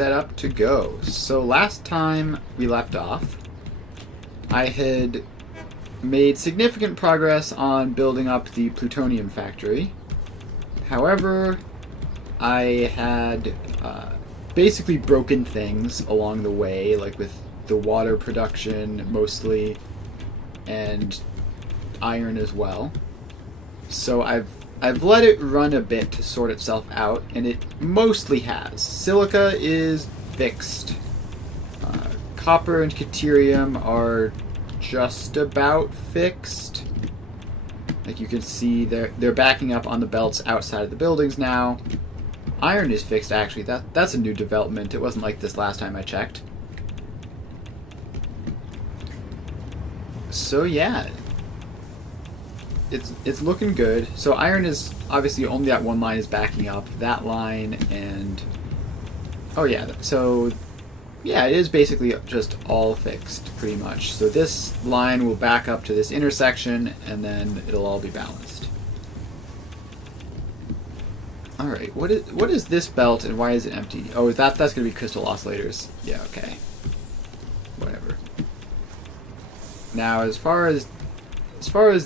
Set up to go. So last time we left off, I had made significant progress on building up the Plutonium factory. However, I had basically broken things along the way, like with the water production mostly, and iron as well. So I've let it run a bit to sort itself out, and it mostly has. Silica is fixed. Copper and Caterium are just about fixed. Like you can see, they're backing up on the belts outside of the buildings now. Iron is fixed, actually. That's a new development. It wasn't like this last time I checked. So yeah. It's looking good. So iron is obviously only that one line is backing up. That line and... Oh yeah, so... Yeah, it is basically just all fixed, pretty much. So this line will back up to this intersection, and then it'll all be balanced. Alright, what is this belt, and why is it empty? Oh, that's going to be crystal oscillators. Yeah, okay. Whatever. Now, as far as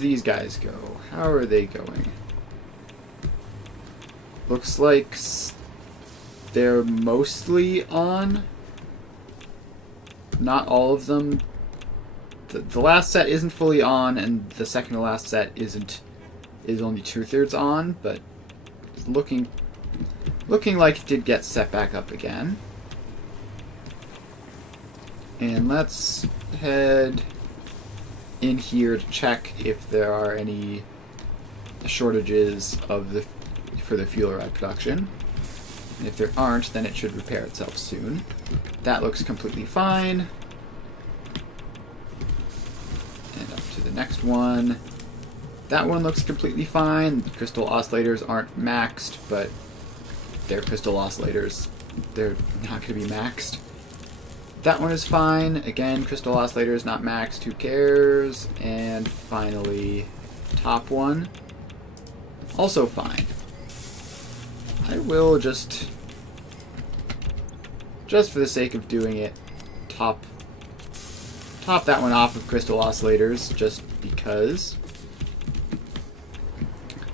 these guys go, how are they going? Looks like they're mostly on. Not all of them. The last set isn't fully on, and the second to last set is only 2/3 on, but it's looking like it did get set back up again. And let's head in here to check if there are any shortages for the fuel rod production. And if there aren't, then it should repair itself soon. That looks completely fine. And up to the next one. That one looks completely fine. Crystal oscillators aren't maxed, but they're crystal oscillators. They're not going to be maxed. That one is fine. Again, crystal oscillators not maxed. Who cares? And finally, top one. Also fine. I will just for the sake of doing it, top that one off of crystal oscillators, just because.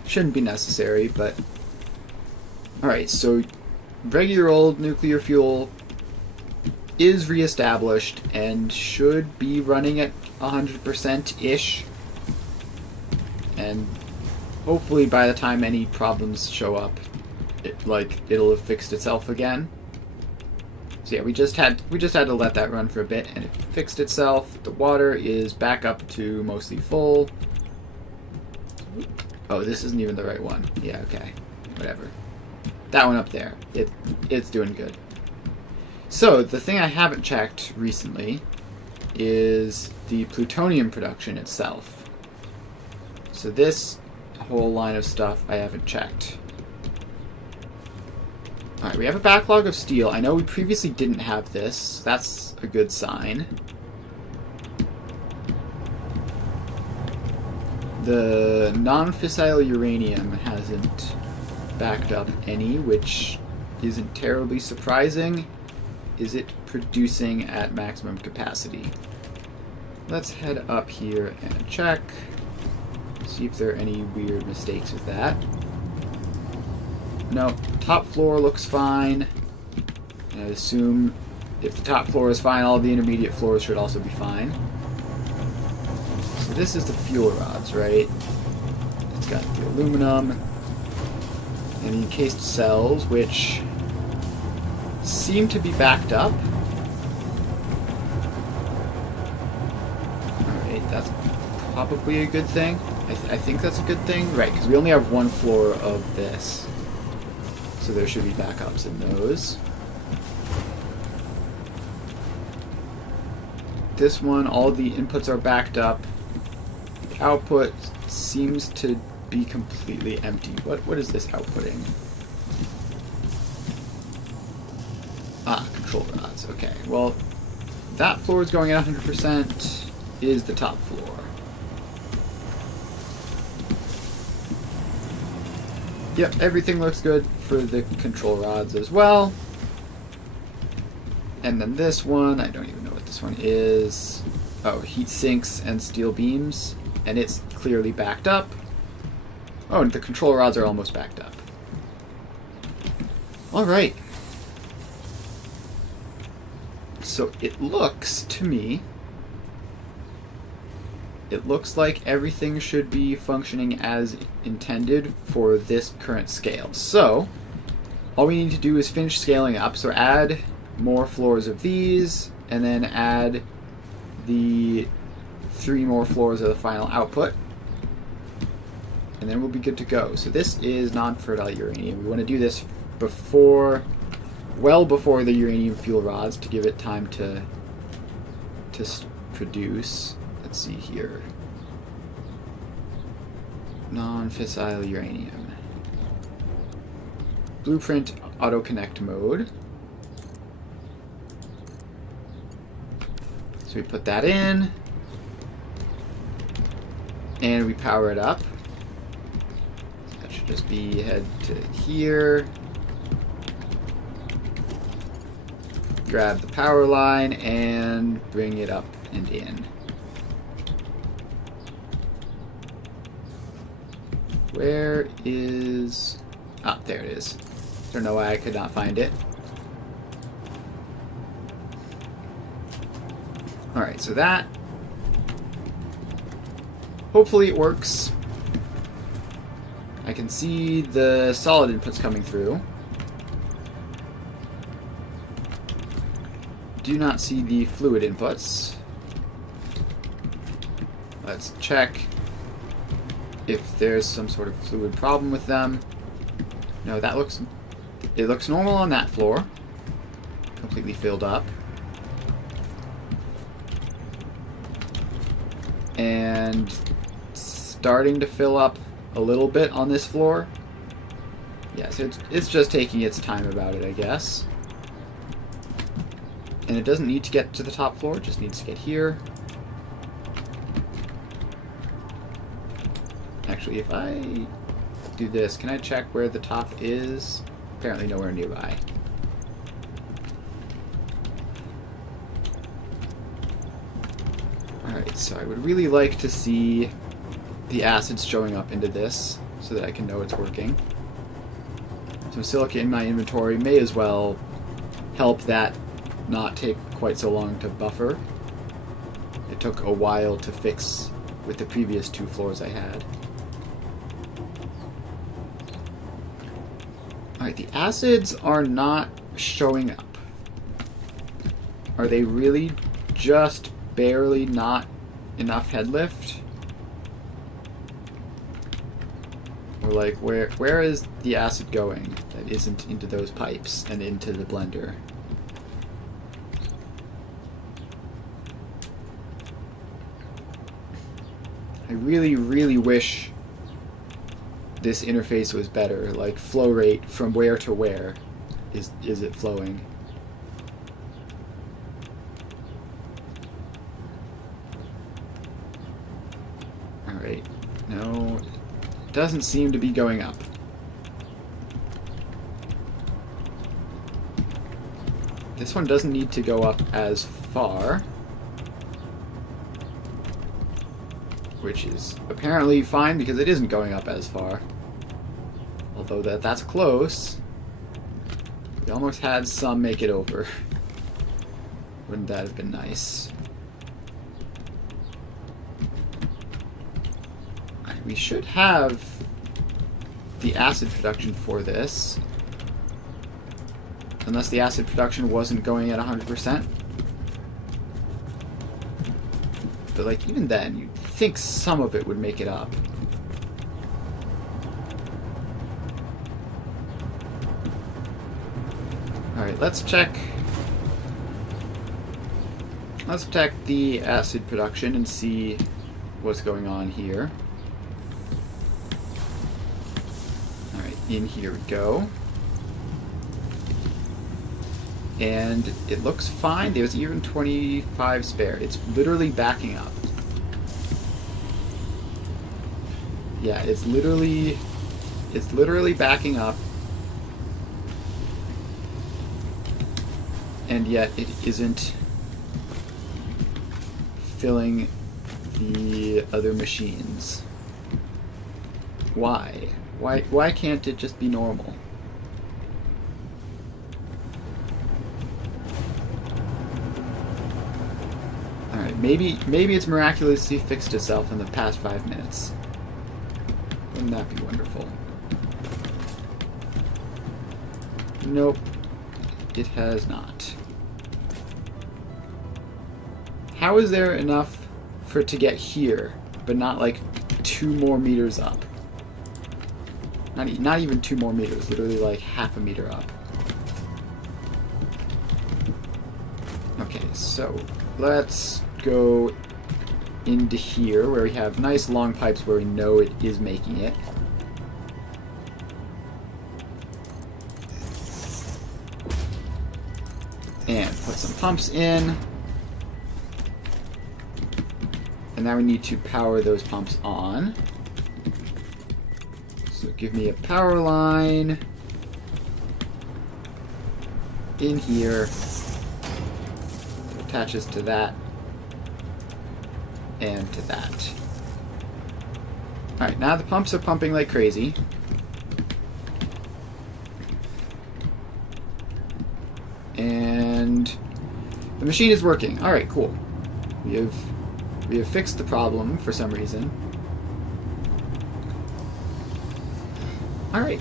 Shouldn't be necessary, but... Alright, so regular old nuclear fuel is reestablished and should be running at 100%-ish. And hopefully by the time any problems show up, it'll have fixed itself again. So yeah, we just had to let that run for a bit, and it fixed itself. The water is back up to mostly full. Oh, this isn't even the right one. Yeah, okay. Whatever. That one up there. It's doing good. So, the thing I haven't checked recently is the plutonium production itself. So this whole line of stuff I haven't checked. Alright, we have a backlog of steel. I know we previously didn't have this. That's a good sign. The non-fissile uranium hasn't backed up any, which isn't terribly surprising. Is it producing at maximum capacity? Let's head up here and check. See if there are any weird mistakes with that. No, top floor looks fine. I assume if the top floor is fine, all the intermediate floors should also be fine. So this is the fuel rods, right? It's got the aluminum and the encased cells, which seem to be backed up. Alright, that's probably a good thing. I think that's a good thing. Right, because we only have one floor of this. So there should be backups in those. This one, all the inputs are backed up. The output seems to be completely empty. What is this outputting? Ah, control rods. Okay, well, that floor is going at 100%, is the top floor. Yep, everything looks good for the control rods as well. And then this one, I don't even know what this one is. Oh, heat sinks and steel beams. And it's clearly backed up. Oh, and the control rods are almost backed up. Alright. So it looks to me, it looks like everything should be functioning as intended for this current scale. So all we need to do is finish scaling up. So add more floors of these, and then add the 3 more floors of the final output. And then we'll be good to go. So this is non-fertile uranium. We want to do this before, well before the uranium fuel rods, to give it time to produce. Let's see here. Non-fissile uranium. Blueprint auto connect mode. So we put that in, and we power it up. That should just be head to here. Grab the power line and bring it up and in. Where is... Ah, there it is. Don't know why I could not find it. Alright, so that... hopefully it works. I can see the solid inputs coming through. Do not see the fluid inputs. Let's check if there's some sort of fluid problem with them. No, that looks... it looks normal on that floor. Completely filled up. And starting to fill up a little bit on this floor. Yes, it's just taking its time about it, I guess. And it doesn't need to get to the top floor, it just needs to get here. Actually, if I do this, can I check where the top is? Apparently nowhere nearby. Alright, so I would really like to see the acids showing up into this so that I can know it's working. Some silica in my inventory may as well help that not take quite so long to buffer. It took a while to fix with the previous 2 floors I had. Alright, the acids are not showing up. Are they really just barely not enough head lift? Or like, where is the acid going that isn't into those pipes and into the blender? I really, really wish this interface was better. Like, flow rate from where to where is it flowing? Alright, no, it doesn't seem to be going up. This one doesn't need to go up as far, which is apparently fine because it isn't going up as far. Although that's close. We almost had some make it over. Wouldn't that have been nice? We should have the acid production for this. Unless the acid production wasn't going at 100%. But like, even then, you'd think some of it would make it up. Alright, let's check the acid production and see what's going on here. Alright, in here we go. And it looks fine. There's even 25 spare. It's literally backing up. Yeah, it's literally backing up. and yet it isn't filling the other machines. Why? Why can't it just be normal? Alright, maybe it's miraculously fixed itself in the past 5 minutes. Wouldn't that be wonderful? Nope. It has not. How is there enough for it to get here, but not like 2 more meters up? Not even 2 more meters, literally like half a meter up. Okay, so let's go into here where we have nice long pipes where we know it is making it. And put some pumps in. And now we need to power those pumps on. So give me a power line in here. It attaches to that and to that. Alright, now the pumps are pumping like crazy. And the machine is working. Alright, cool. We have fixed the problem for some reason. Alright.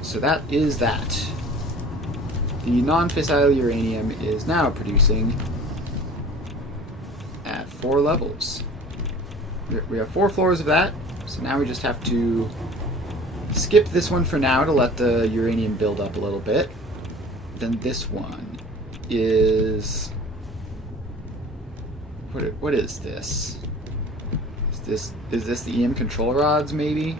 So that is that. The non-fissile uranium is now producing at 4 levels. We have 4 floors of that, so now we just have to skip this one for now to let the uranium build up a little bit. Then this one is... What is this? Is this the EM control rods, maybe?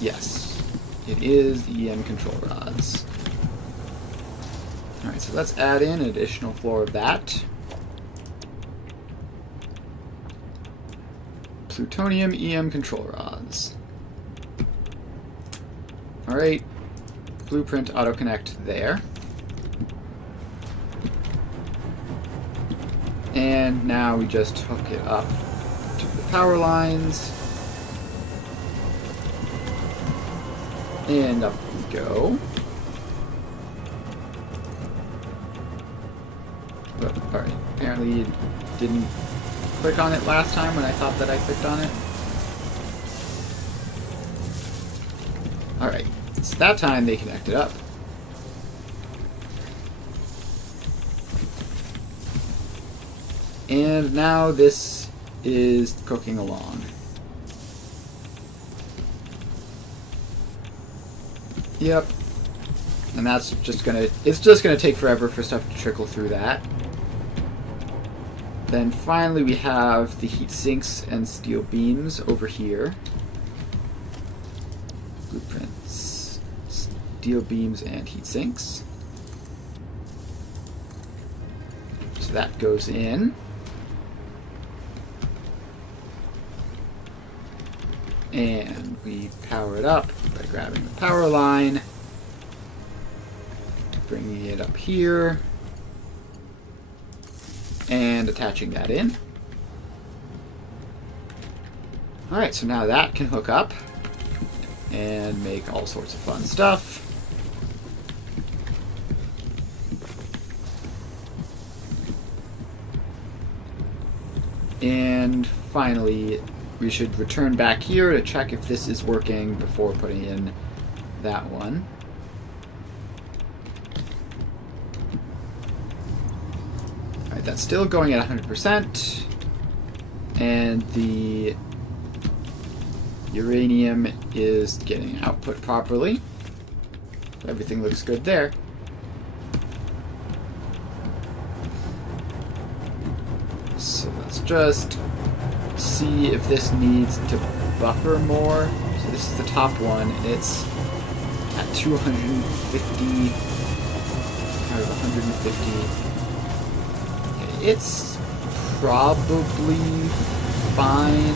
Yes, it is the EM control rods. Alright, so let's add in an additional floor of that. Plutonium EM control rods. Alright, blueprint auto-connect there. And now we just hook it up to the power lines. And up we go. But, alright, apparently it didn't click on it last time when I thought that I clicked on it. Alright, so that time they connected up. And now this is cooking along. Yep. And that's just it's just gonna take forever for stuff to trickle through that. Then finally we have the heat sinks and steel beams over here. Blueprints, steel beams and heat sinks. So that goes in. And we power it up by grabbing the power line, bringing it up here, and attaching that in. Alright, so now that can hook up and make all sorts of fun stuff. And finally, we should return back here to check if this is working before putting in that one. Alright, that's still going at 100%. And the uranium is getting output properly. Everything looks good there. So let's just see if this needs to buffer more. So this is the top one. It's at 250 out of 150. Okay, it's probably fine,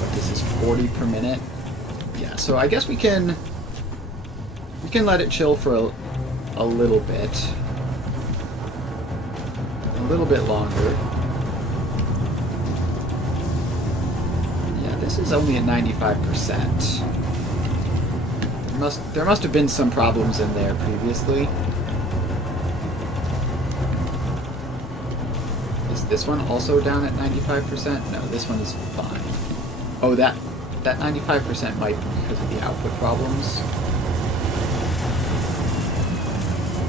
but this is 40 per minute. Yeah, so I guess we can We can let it chill for a little bit. A little bit longer. Yeah, this is only at 95%. There must have been some problems in there previously. Is this one also down at 95%? No, this one is fine. Oh, that 95% might be because of the output problems.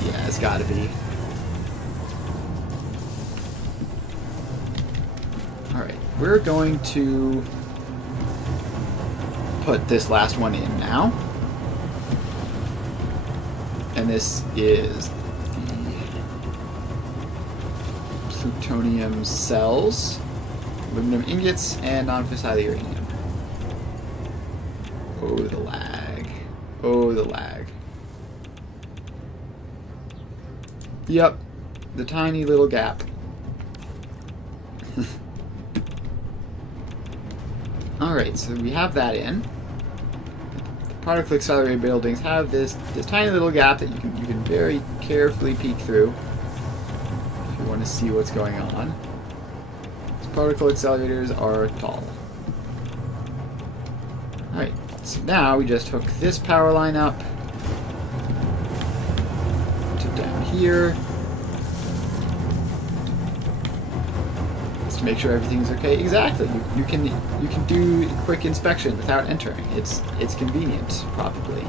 Yeah, it's gotta be. Alright, we're going to put this last one in now. And this is the plutonium cells, aluminum ingots, and non-fissile uranium. Oh, the lag. Oh, the lag. Yep, the tiny little gap. Alright, so we have that in. Particle accelerator buildings have this tiny little gap that you can very carefully peek through if you want to see what's going on. These particle accelerators are tall. Alright, so now we just hook this power line up to down here. Just to make sure everything's okay. Exactly. You can do quick inspection without entering. It's convenient, probably.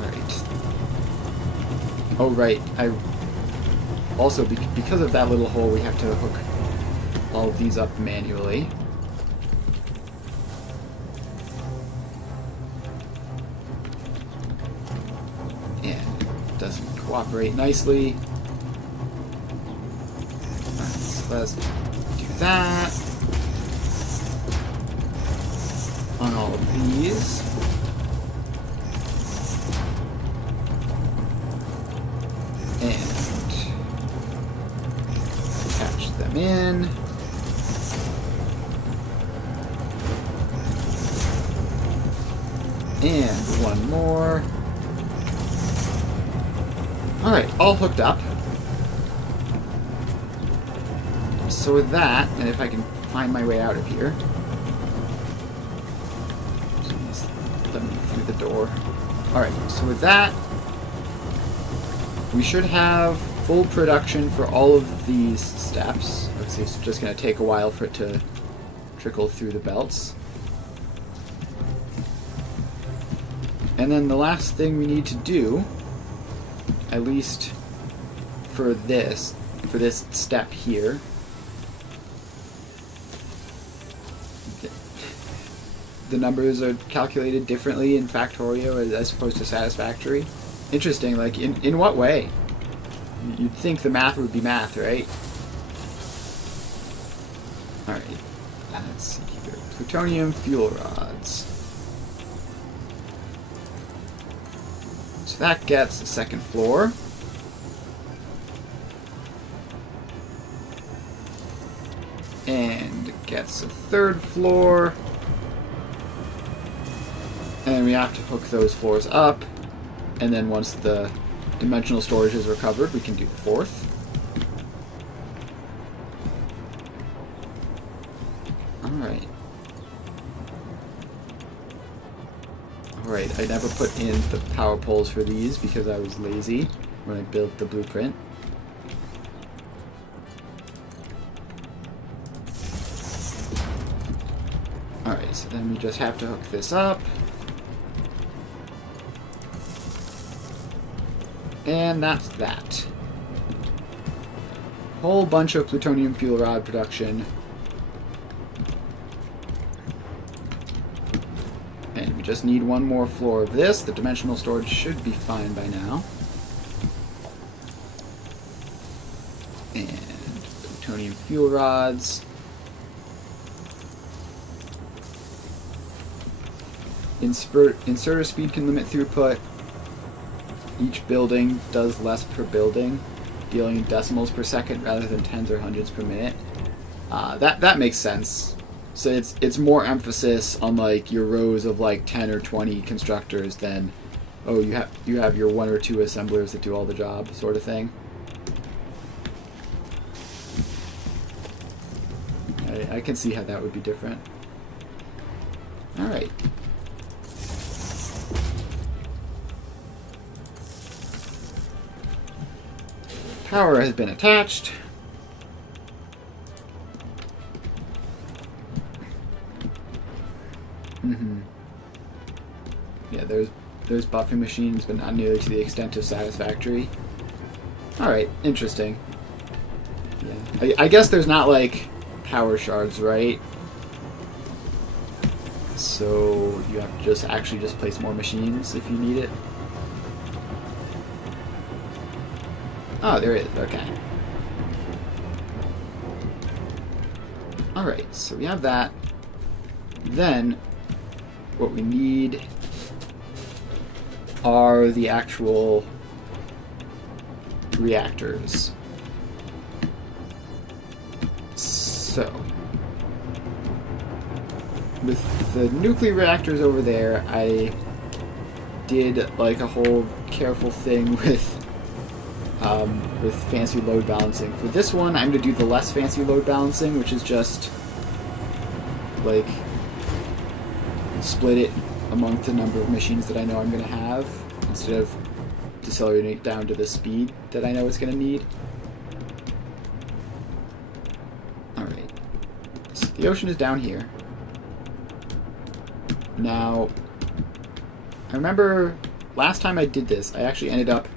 Alright. Oh right. Also, because of that little hole, we have to hook all of these up manually. And it doesn't cooperate nicely. Alright, so let's do that on all of these. And attach them in. And one more. Alright, all hooked up. So with that, and if I can find my way out of here. Please let me through the door. Alright, so with that, we should have full production for all of these steps. Obviously, it's just going to take a while for it to trickle through the belts. And then the last thing we need to do, at least for this step here, the numbers are calculated differently in Factorio as opposed to Satisfactory. Interesting, like in what way? You'd think the math would be math, right? Alright, let's see here. Plutonium fuel rods. So that gets the second floor. And gets a third floor. And we have to hook those floors up. And then once the dimensional storage is recovered, we can do the fourth. Alright. Alright, I never put in the power poles for these because I was lazy when I built the blueprint. Alright, so then we just have to hook this up. And that's that. Whole bunch of plutonium fuel rod production. And we just need one more floor of this. The dimensional storage should be fine by now. And plutonium fuel rods. Inserter speed can limit throughput. Each building does less per building, dealing in decimals per second rather than tens or hundreds per minute. That makes sense. So it's more emphasis on like your rows of like 10 or 20 constructors than, oh, you have your 1 or 2 assemblers that do all the job sort of thing. I can see how that would be different. All right. Power has been attached. Yeah, there's buffing machines, but not nearly to the extent of Satisfactory. Alright, interesting. Yeah. I guess there's not, like, power shards, right? So you have to just place more machines if you need it. Oh, there is. Okay. Alright, so we have that. Then, what we need are the actual reactors. So, with the nuclear reactors over there, I did like a whole careful thing with fancy load balancing. For this one, I'm going to do the less fancy load balancing, which is just like split it among the number of machines that I know I'm going to have, instead of decelerating it down to the speed that I know it's going to need. Alright. So the ocean is down here. Now, I remember last time I did this, I actually ended up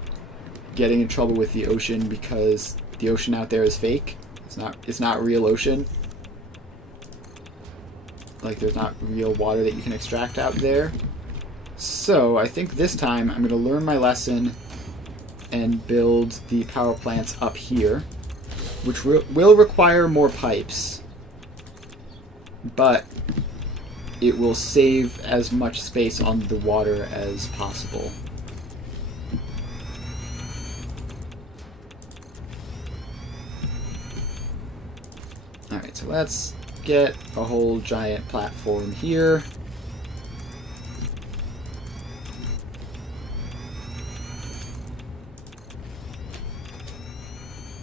getting in trouble with the ocean because the ocean out there is fake. It's not real ocean. Like, there's not real water that you can extract out there. So, I think this time I'm going to learn my lesson and build the power plants up here, which will require more pipes, but it will save as much space on the water as possible. Alright, so let's get a whole giant platform here.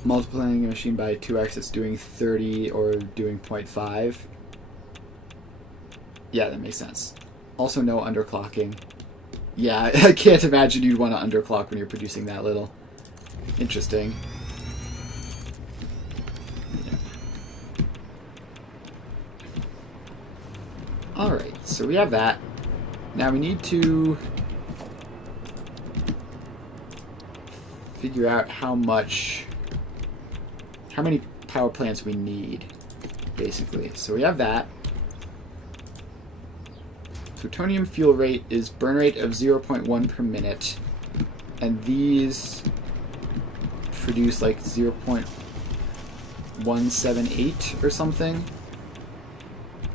Multiplying a machine by 2x, it's doing 30 or doing 0.5. Yeah, that makes sense. Also no underclocking. Yeah, I can't imagine you'd want to underclock when you're producing that little. Interesting. Alright, so we have that. Now we need to figure out how many power plants we need, basically. So we have that. Plutonium fuel rate is burn rate of 0.1 per minute, and these produce like 0.178 or something.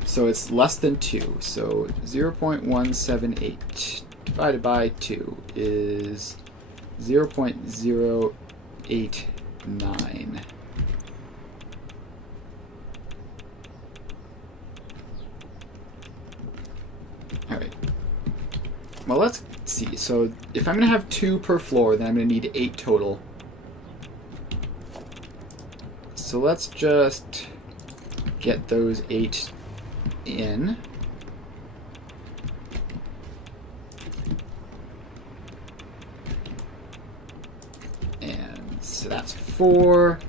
So it's less than 2. So 0.178 divided by 2 is 0.089. Alright. Well, let's see. So if I'm going to have 2 per floor, then I'm going to need 8 total. So let's just get those 8 in. And so that's 4.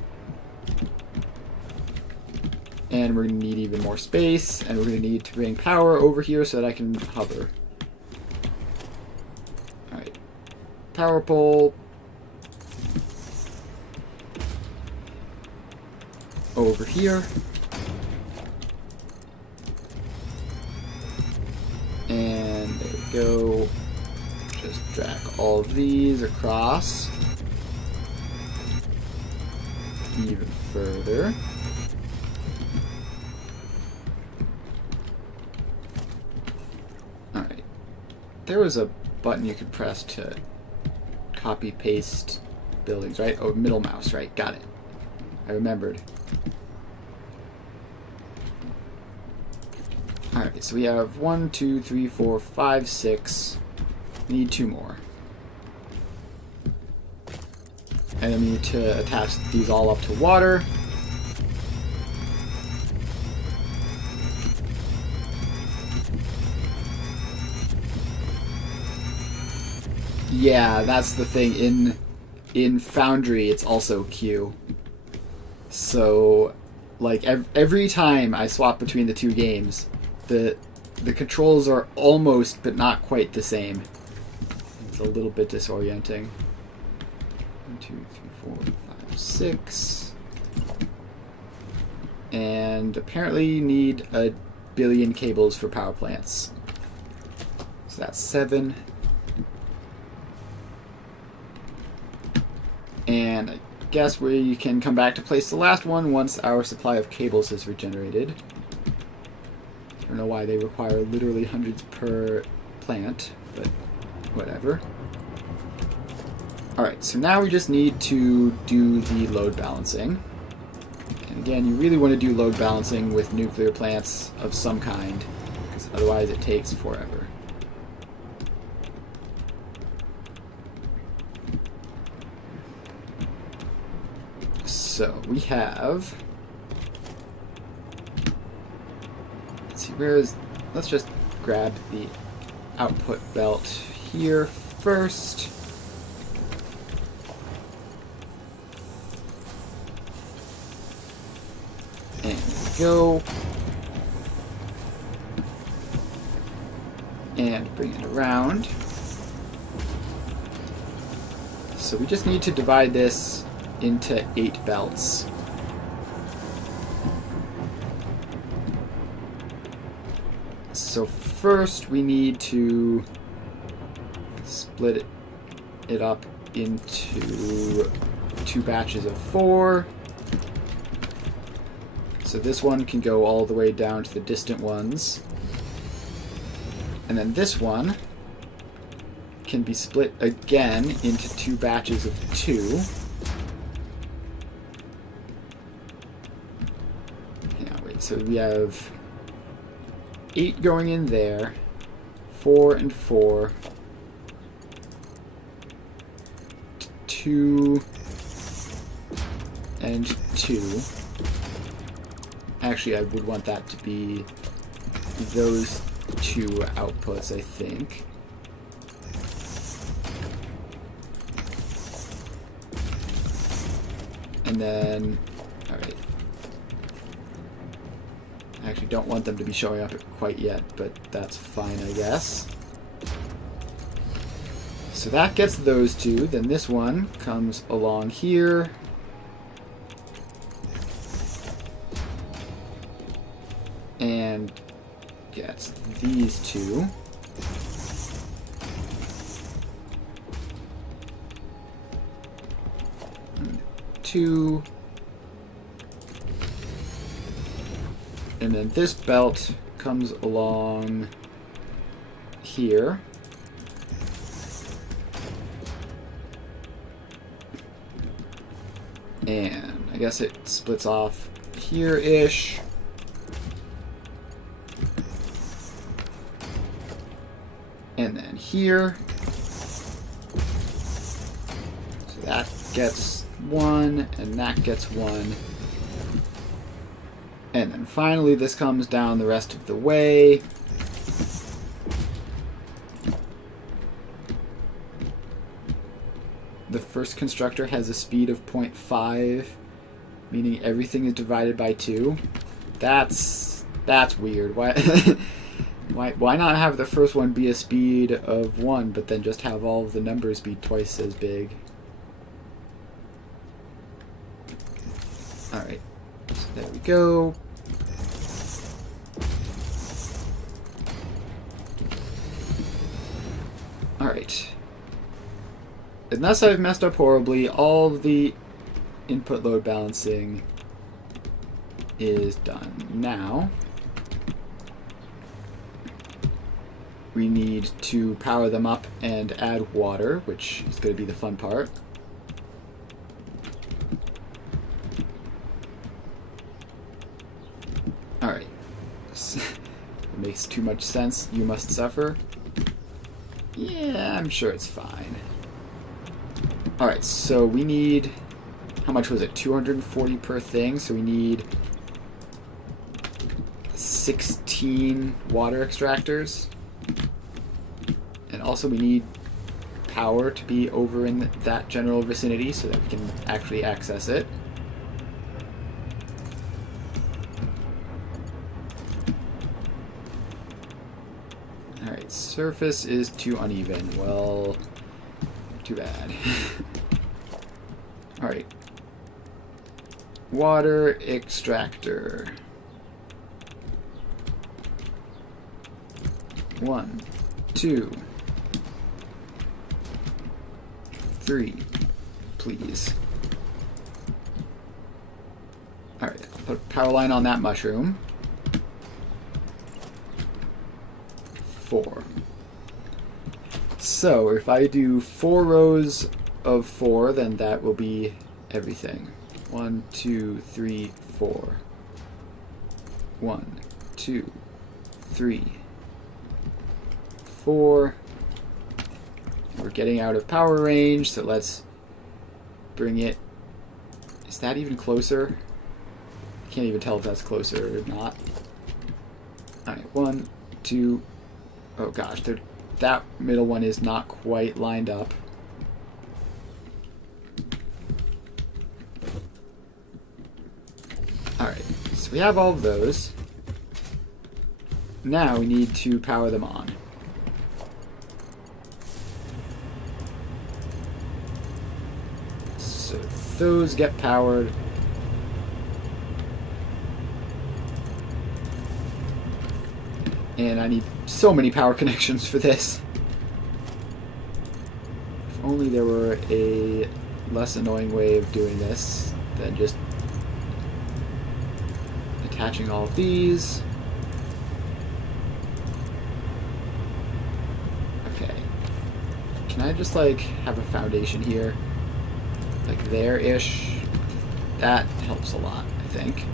And we're going to need even more space, and we're going to need to bring power over here so that I can hover. Alright. Power pole. Over here. And there we go. Just drag all of these across. Even further. Alright. There was a button you could press to copy paste buildings, right? Oh, middle mouse, right? Got it. I remembered. Alright, so we have 1, 2, 3, 4, 5, 6. We need 2 more. And then we need to attach these all up to water. Yeah, that's the thing. In Foundry, it's also Q. So, like, every time I swap between the two games, the controls are almost, but not quite the same. It's a little bit disorienting. 1, 2, 3, 4, 5, 6. And apparently you need 1 billion cables for power plants. So that's 7. And I guess we can come back to place the last one once our supply of cables is regenerated. I don't know why they require literally hundreds per plant, but whatever. Alright, so now we just need to do the load balancing. And again, you really want to do load balancing with nuclear plants of some kind, because otherwise it takes forever. So we have, let's see, let's just grab the output belt here first. And go. And bring it around. So we just need to divide this into 8 belts. So first we need to split it up into 2 batches of 4. So this one can go all the way down to the distant ones. And then this one can be split again into 2 batches of 2. So we have 8 going in there, 4 and 4, 2 and 2. Actually, I would want that to be those 2 outputs, I think. And then, alright. I actually don't want them to be showing up quite yet, but that's fine, I guess. So that gets those 2. Then this one comes along here. And gets these 2. Two. And then this belt comes along here. And I guess it splits off here-ish. And then here. So that gets 1, and that gets 1. And then finally this comes down the rest of the way. The first constructor has a speed of 0.5, meaning everything is divided by 2. That's weird. Why why not have the first one be a speed of 1, but then just have all of the numbers be twice as big? Alright. So there we go. Alright. Unless I've messed up horribly, all of the input load balancing is done. Now, we need to power them up and add water, which is going to be the fun part. Alright. Let me too much sense. You must suffer. Yeah, I'm sure it's fine. Alright, so we need... How much was it? 240 per thing, so we need 16 water extractors. And also we need power to be over in that general vicinity so that we can actually access it. Alright, surface is too uneven. Well, too bad. Alright. Water extractor. 1, 2, 3, please. Alright, I'll put a power line on that mushroom. 4. So, if I do 4 rows of 4, then that will be everything. 1, 2, 3, 4. 1, 2, 3, 4. We're getting out of power range, so let's bring it. Is that even closer? Can't even tell if that's closer or not. Alright, 1, 2. Oh gosh, that middle one is not quite lined up. Alright, so we have all of those. Now we need to power them on. So those get powered. And I need so many power connections for this. If only there were a less annoying way of doing this than just attaching all of these. Okay. Can I just like have a foundation here? Like there-ish? That helps a lot, I think.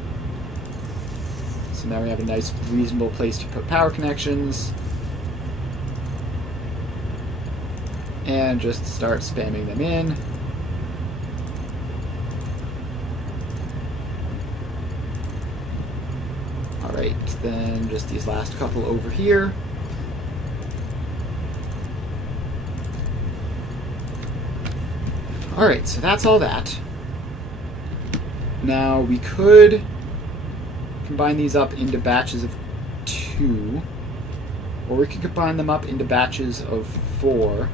So now we have a nice, reasonable place to put power connections. And just start spamming them in. Alright, then just these last couple over here. Alright, so that's all that. Now we could combine these up into batches of 2, or we could combine them up into batches of 4,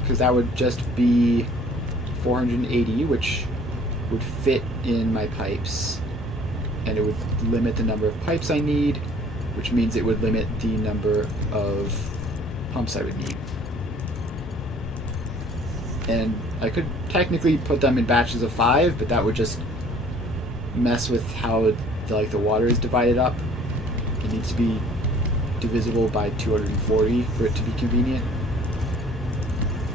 because that would just be 480, which would fit in my pipes, and it would limit the number of pipes I need, which means it would limit the number of pumps I would need. And I could technically put them in batches of 5, but that would just mess with how the water is divided up. It needs to be divisible by 240 for it to be convenient.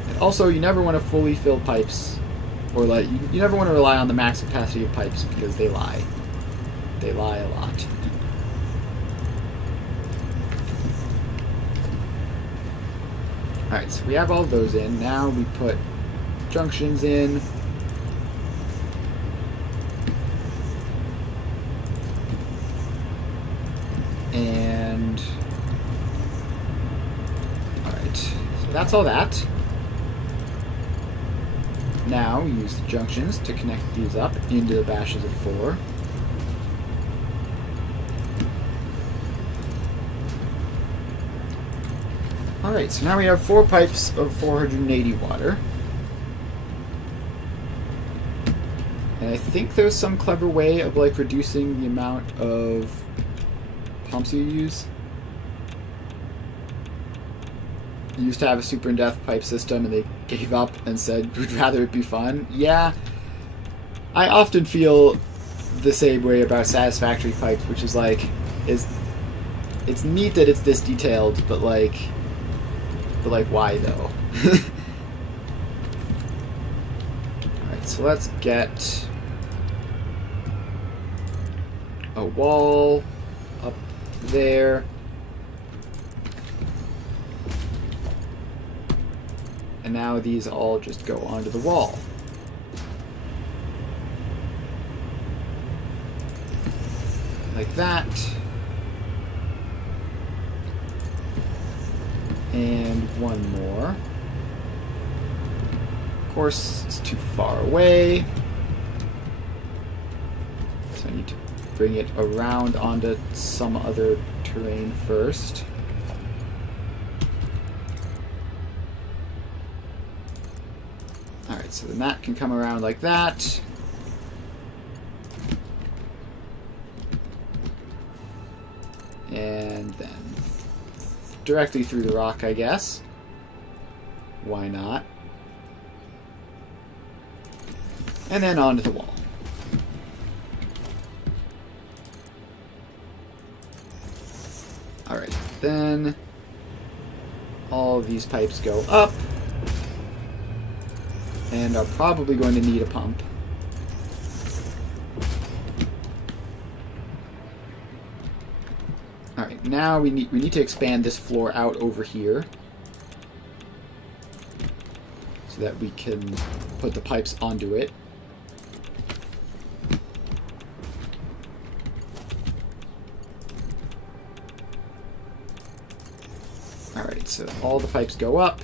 And also, you never want to fully fill pipes, or you never want to rely on the max capacity of pipes because they lie. They lie a lot. Alright, so we have all those in. Now we put junctions in. And alright, so that's all that. Now we use the junctions to connect these up into the batches of 4. Alright, so now we have 4 pipes of 480 water. And I think there's some clever way of reducing the amount of pumps you use. You used to have a super in-depth pipe system and they gave up and said we'd rather it be fun. Yeah, I often feel the same way about Satisfactory pipes, which is it's neat that it's this detailed, but why though? Alright, so let's get a wall up there. And now these all just go onto the wall. Like that. And one more. Of course, it's too far away. So I need to bring it around onto some other terrain first. Alright, so then that can come around like that. And then directly through the rock, I guess. Why not? And then onto the wall. Alright, then all of these pipes go up and are probably going to need a pump. Alright, now we need to expand this floor out over here so that we can put the pipes onto it. Alright, so all the pipes go up.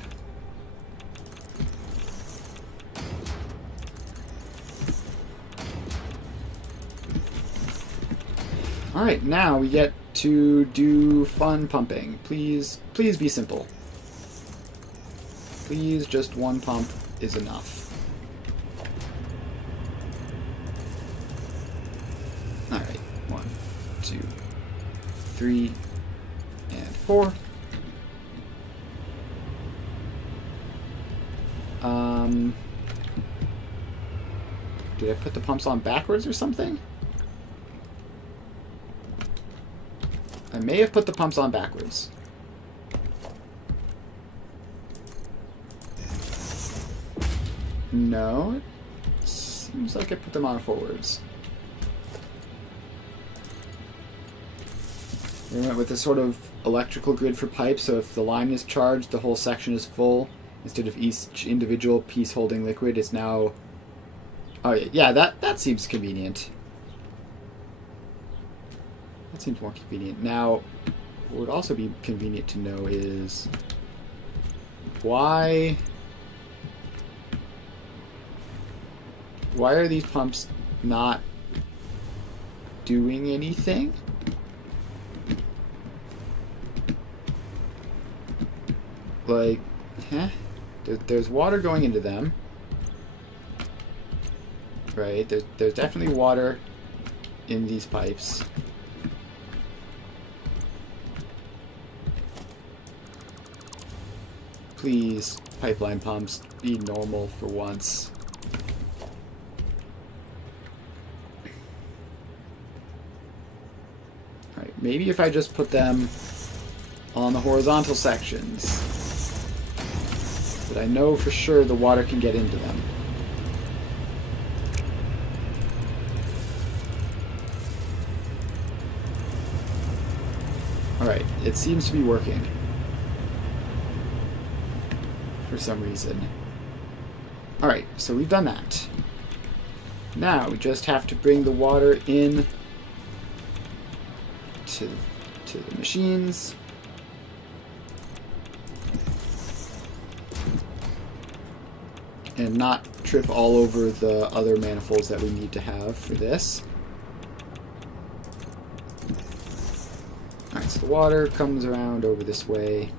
Alright, now we get to do fun pumping. Please be simple. Please, just one pump is enough. Alright, 1, 2, 3, and 4. Did I put the pumps on backwards or something? I may have put the pumps on backwards. No, it seems like I put them on forwards. We went with a sort of electrical grid for pipes, so if the line is charged, the whole section is full. Instead of each individual piece holding liquid, it's now... Oh, yeah, that seems convenient. That seems more convenient. Now, what would also be convenient to know is... Why are these pumps not doing anything? Like, huh? There's water going into them. Right? There's definitely water in these pipes. Please, pipeline pumps, be normal for once. Alright, maybe if I just put them on the horizontal sections, but I know for sure the water can get into them. Alright, it seems to be working. For some reason. Alright, so we've done that. Now we just have to bring the water in to the machines. And not trip all over the other manifolds that we need to have for this. Alright, so the water comes around over this way.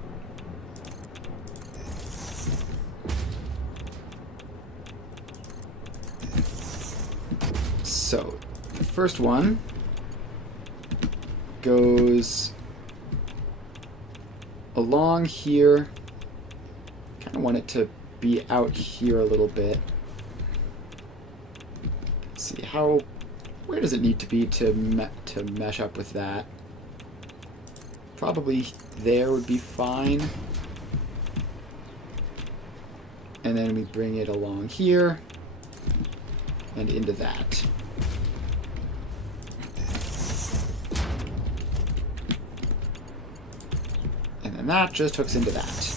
So, the first one goes along here. Kind of want it to be out here a little bit. Let's see, where does it need to be to mesh up with that? Probably there would be fine. And then we bring it along here and into that. And then that just hooks into that.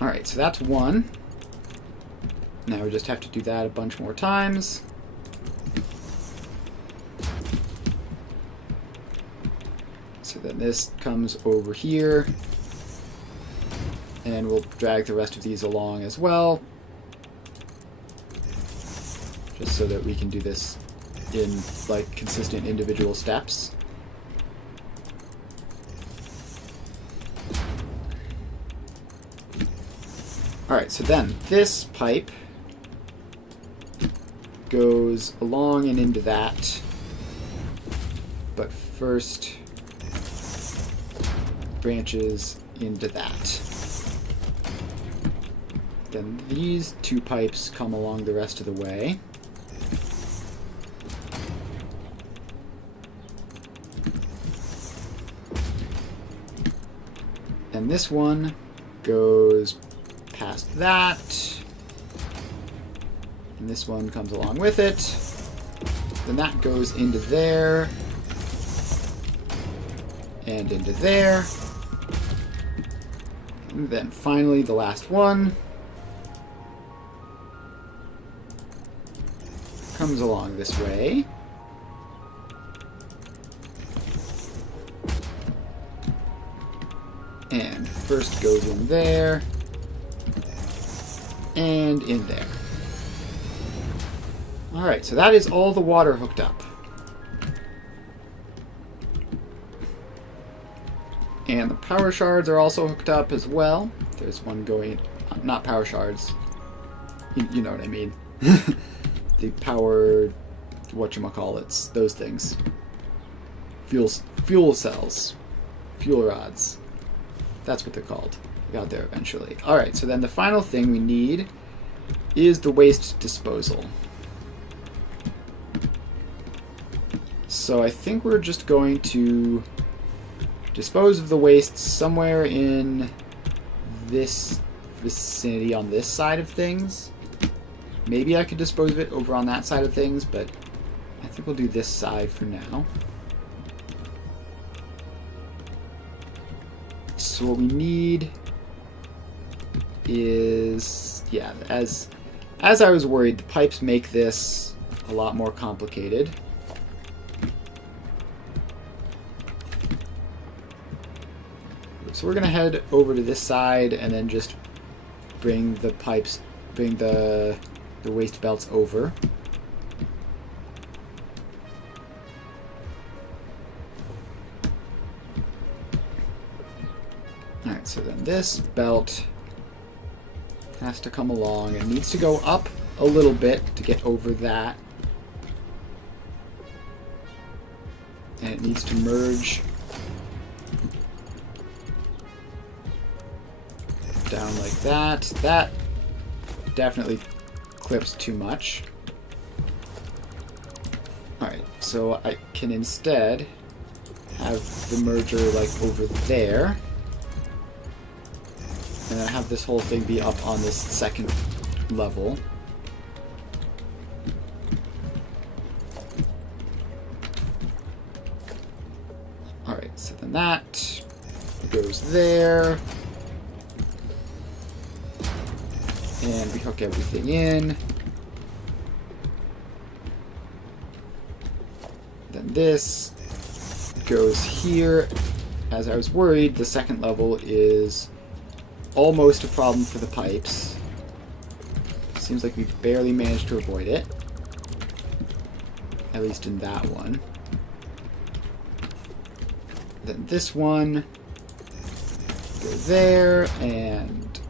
Alright, so that's one. Now we just have to do that a bunch more times. So then this comes over here. And we'll drag the rest of these along as well. Just so that we can do this in like consistent individual steps. Alright, so then this pipe goes along and into that. But first branches into that. Then these two pipes come along the rest of the way. And this one goes past that. And this one comes along with it. Then that goes into there. And into there. And then finally the last one comes along this way. And first goes in there. And in there. Alright, so that is all the water hooked up. And the power shards are also hooked up as well. There's one going... not power shards. You know what I mean. The power... whatchamacallits. Those things. Fuel cells. Fuel rods. That's what they're called. We got there eventually. Alright, so then the final thing we need is the waste disposal. So I think we're just going to dispose of the waste somewhere in this vicinity on this side of things. Maybe I could dispose of it over on that side of things, but I think we'll do this side for now. So what we need is, yeah, as I was worried, the pipes make this a lot more complicated. So we're going to head over to this side and then just bring the pipes, bring the waste belts over. Alright, so then this belt has to come along. It needs to go up a little bit to get over that. And it needs to merge down like that. That definitely clips too much. Alright, so I can instead have the merger like over there. And then have this whole thing be up on this second level. Alright, so then that goes there. And we hook everything in. Then this goes here. As I was worried, the second level is almost a problem for the pipes. Seems like we barely managed to avoid it. At least in that one. Then this one go there and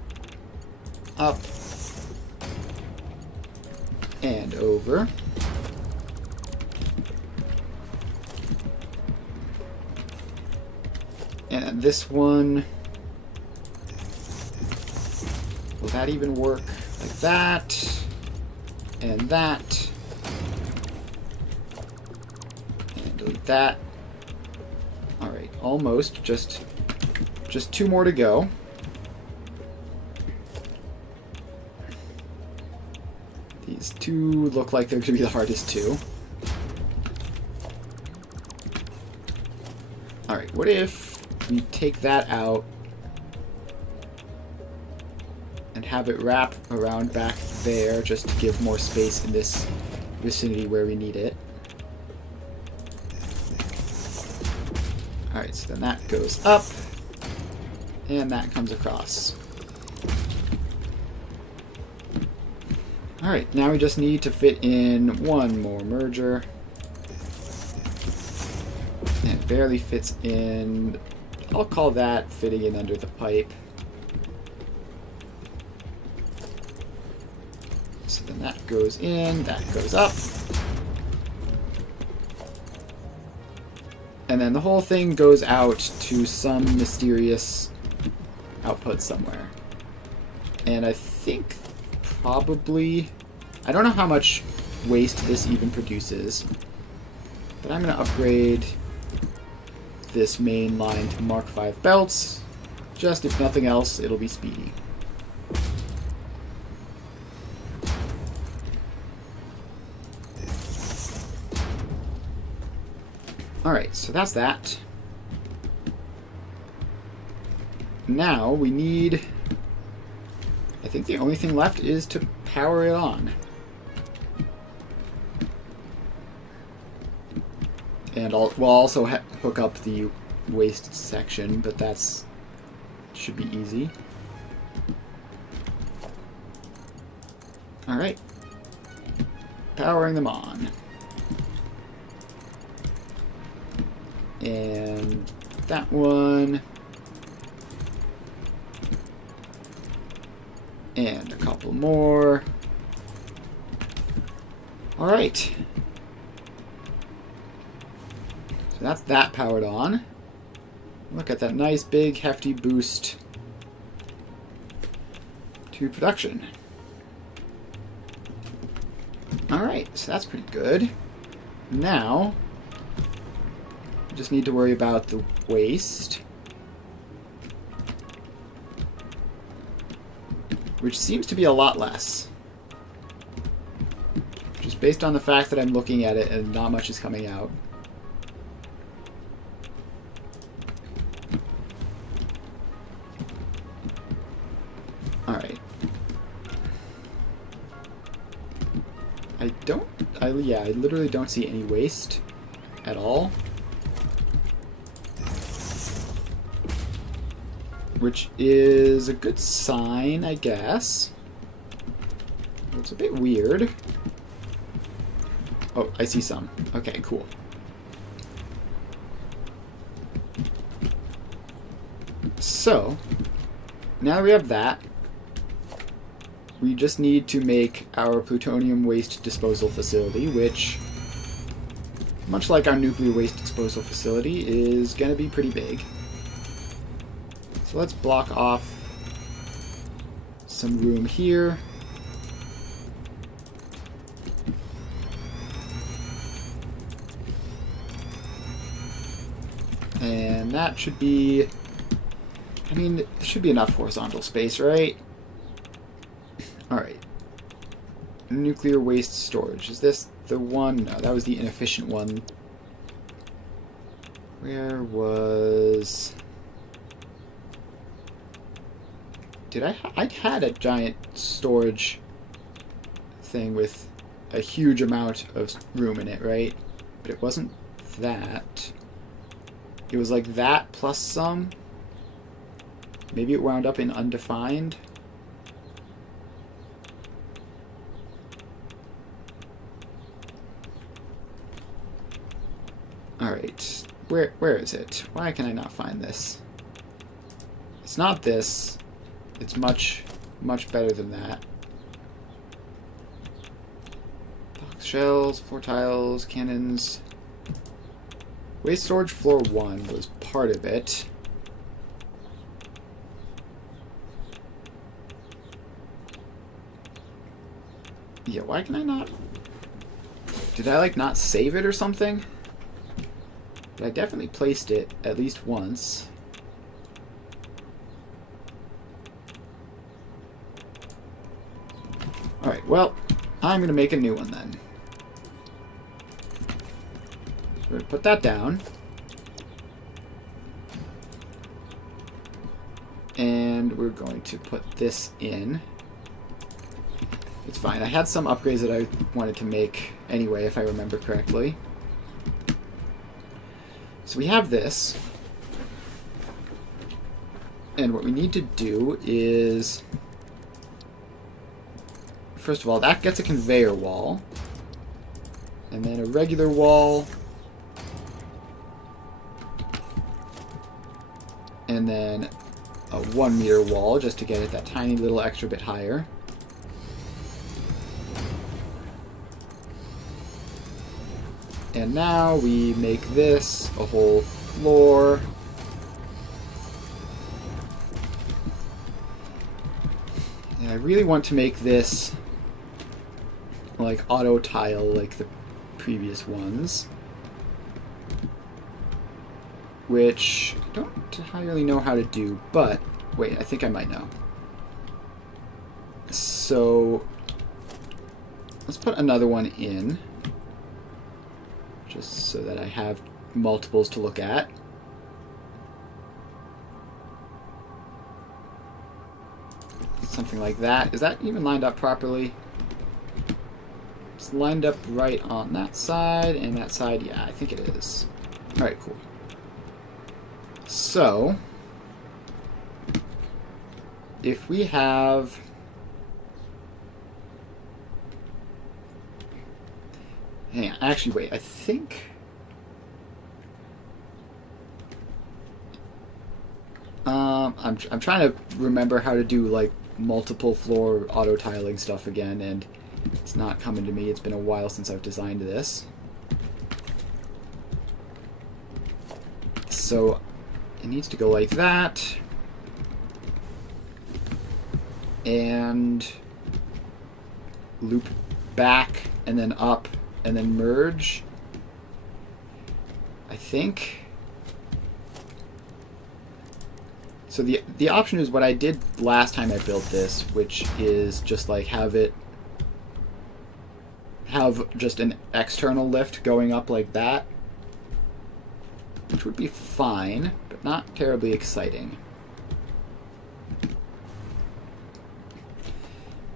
up and over. And this one, will that even work? Like that, and that, and like that. Alright, almost. Just two more to go. These two look like they're going to be the hardest two. Alright, what if we take that out and have it wrap around back there just to give more space in this vicinity where we need it. Alright, so then that goes up, and that comes across. Alright, now we just need to fit in one more merger. And it barely fits in. I'll call that fitting in under the pipe. So then that goes in, that goes up. And then the whole thing goes out to some mysterious output somewhere. And I think probably... I don't know how much waste this even produces, but I'm going to upgrade this main line to Mark V belts. Just if nothing else, it'll be speedy. Alright, so that's that. Now we need... I think the only thing left is to power it on. And we'll also hook up the waste section, but that's should be easy. Alright. Powering them on. And that one. And a couple more. Alright. So that's that powered on. Look at that nice big hefty boost to production. Alright, so that's pretty good. Now, we just need to worry about the waste. Which seems to be a lot less. Just based on the fact that I'm looking at it and not much is coming out. Alright. I literally don't see any waste at all. Which is a good sign, I guess. It's a bit weird. Oh, I see some. Okay, cool. So, now that we have that, we just need to make our plutonium waste disposal facility, which, much like our nuclear waste disposal facility, is going to be pretty big. So let's block off some room here. And that should be... I mean, there should be enough horizontal space, right? Alright. Nuclear waste storage. Is this the one? No, that was the inefficient one. Where was... I had a giant storage thing with a huge amount of room in it, right? But it wasn't that. It was like that plus some. Maybe it wound up in undefined. Alright. Where is it? Why can I not find this? It's not this. It's much, much better than that. Box shells, floor tiles, cannons. Waste storage floor 1 was part of it. Yeah, why can I not... Did I, like, not save it or something? But I definitely placed it at least once. Alright, well, I'm going to make a new one then. So we're going to put that down. And we're going to put this in. It's fine. I had some upgrades that I wanted to make anyway, if I remember correctly. So we have this. And what we need to do is... First of all, that gets a conveyor wall. And then a regular wall. And then a 1 meter wall, just to get it that tiny little extra bit higher. And now we make this a whole floor. And I really want to make this like auto tile like the previous ones, which I don't entirely know how to do, but wait, I think I might know. So let's put another one in, just so that I have multiples to look at. Something like that. Is that even lined up properly? It's lined up right on that side, and that side, yeah, I think it is. Alright, cool. So, if we have... Hang on, actually, wait, I think... I'm trying to remember how to do, like, multiple floor auto tiling stuff again, and it's not coming to me. It's been a while since I've designed this. So it needs to go like that, and loop back, and then up, and then merge, I think. So the option is what I did last time I built this, which is just like have just an external lift going up like that, which would be fine, but not terribly exciting.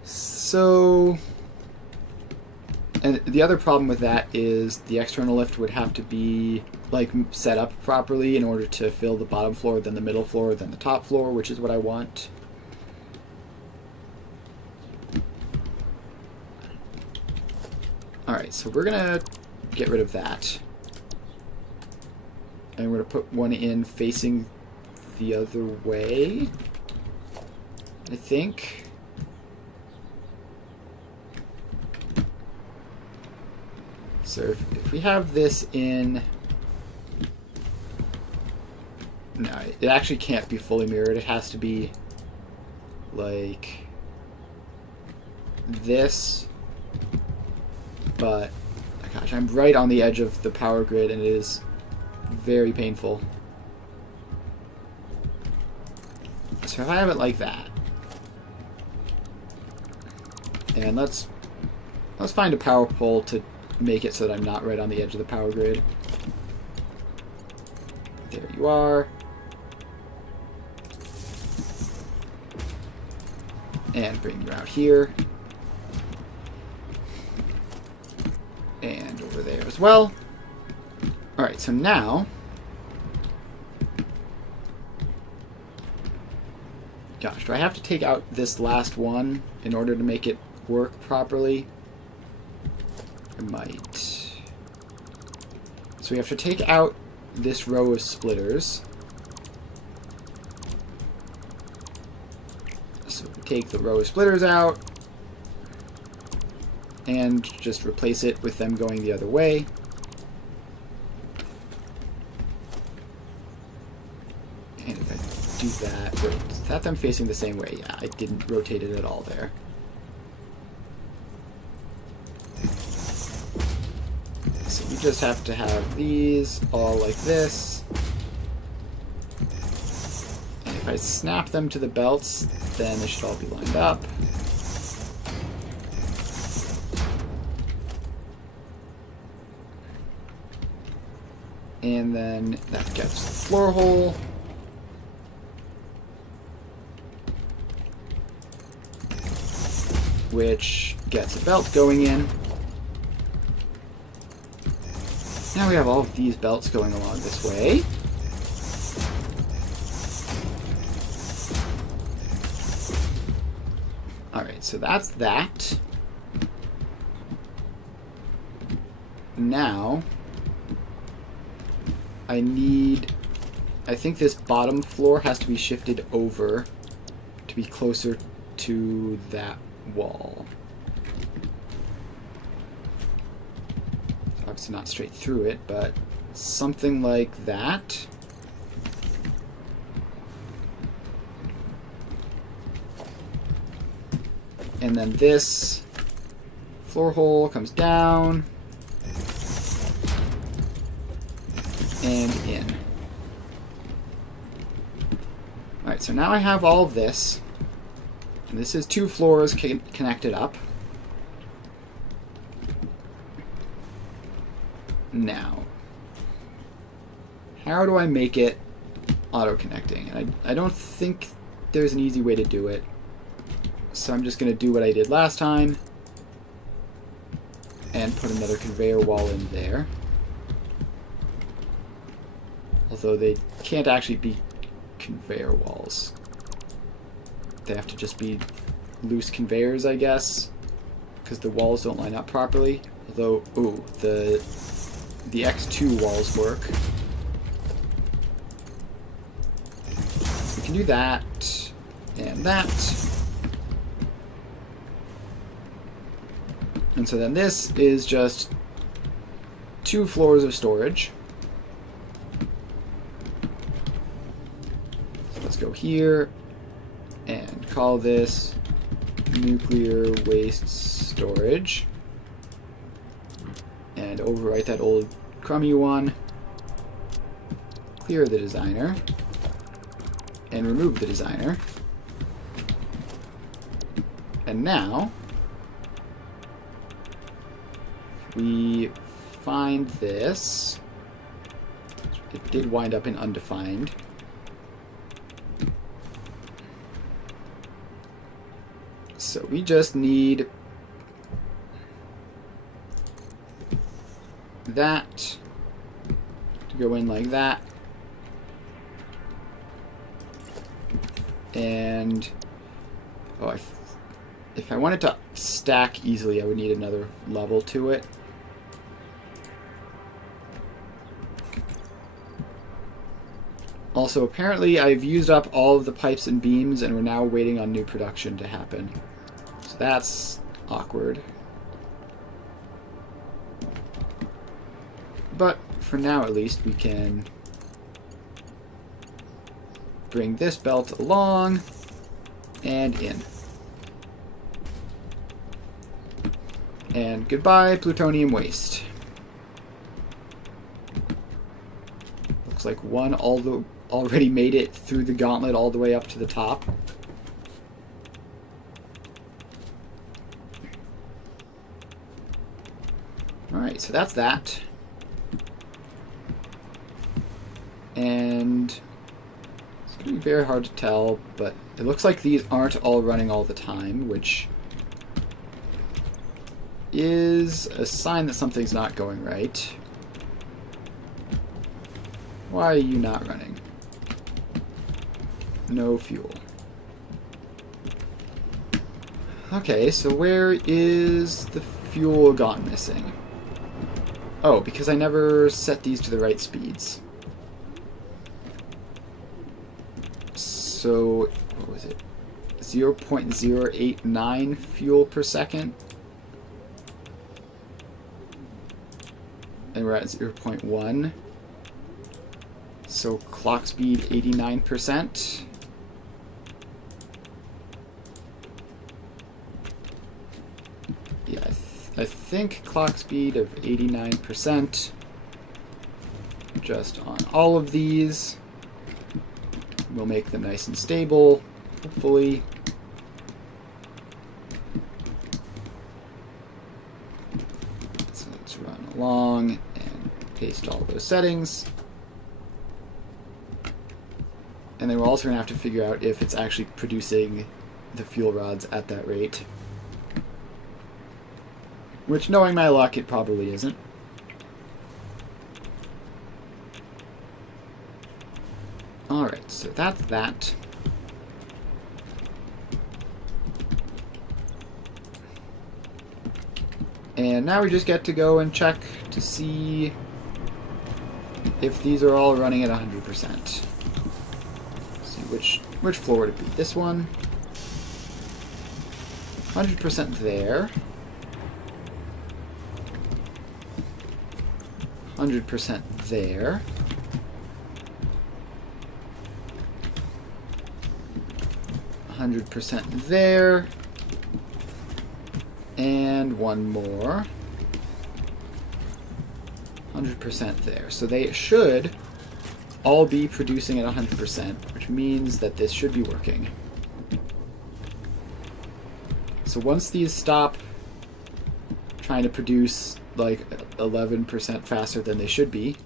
So, and the other problem with that is the external lift would have to be like set up properly in order to fill the bottom floor, then the middle floor, then the top floor, which is what I want. Alright, so we're gonna get rid of that. And we're gonna put one in facing the other way, I think. So if we have this in... No, it actually can't be fully mirrored. It has to be like this. But, gosh, I'm right on the edge of the power grid, and it is very painful. So if I have it like that, and let's find a power pole to make it so that I'm not right on the edge of the power grid. There you are. And bring you out here. And over there as well. Alright, so now... Gosh, do I have to take out this last one in order to make it work properly? I might. So we have to take out this row of splitters. So we take the row of splitters out and just replace it with them going the other way. And if I do that, wait, is that them facing the same way? Yeah, I didn't rotate it at all there. So you just have to have these all like this. And if I snap them to the belts, then they should all be lined up. And then that gets the floor hole. which gets a belt going in. Now we have all of these belts going along this way. Alright, so that's that. Now, I think this bottom floor has to be shifted over to be closer to that wall. Obviously not straight through it, but something like that. And then this floor hole comes down and in. Alright, so now I have all of this. And this is 2 floors connected up. Now, how do I make it auto-connecting? And I don't think there's an easy way to do it. So I'm just going to do what I did last time and put another conveyor wall in there. Although they can't actually be conveyor walls. They have to just be loose conveyors, I guess, because the walls don't line up properly. Although, ooh, the X2 walls work. We can do that and that. And so then this is just 2 floors of storage. So let's go here and call this nuclear waste storage. And overwrite that old crummy one. Clear the designer. And remove the designer. And now we find this. It did wind up in undefined. So we just need that to go in like that. And if I wanted to stack easily, I would need another level to it. Also, apparently I've used up all of the pipes and beams, and we're now waiting on new production to happen. So that's awkward. But for now, at least, we can bring this belt along and in. And goodbye, plutonium waste. Looks like one already made it through the gauntlet all the way up to the top. Alright, so that's that. And it's going to be very hard to tell, but it looks like these aren't all running all the time, which is a sign that something's not going right. Why are you not running? No fuel. Okay, so where is the fuel gone missing? Oh, because I never set these to the right speeds. So, what was it? 0.089 fuel per second? And we're at 0.1. So clock speed 89%. Yeah, I think clock speed of 89% just on all of these. We'll make them nice and stable, hopefully. So let's run along and paste all those settings. And then we're also going to have to figure out if it's actually producing the fuel rods at that rate. Which, knowing my luck, it probably isn't. Alright, so that's that. And now we just get to go and check to see if these are all running at 100%. See which floor would it be? This one. 100% there. 100% there. 100% there. And one more. 100% there. So they should all be producing at 100%, which means that this should be working. So once these stop trying to produce like 11% faster than they should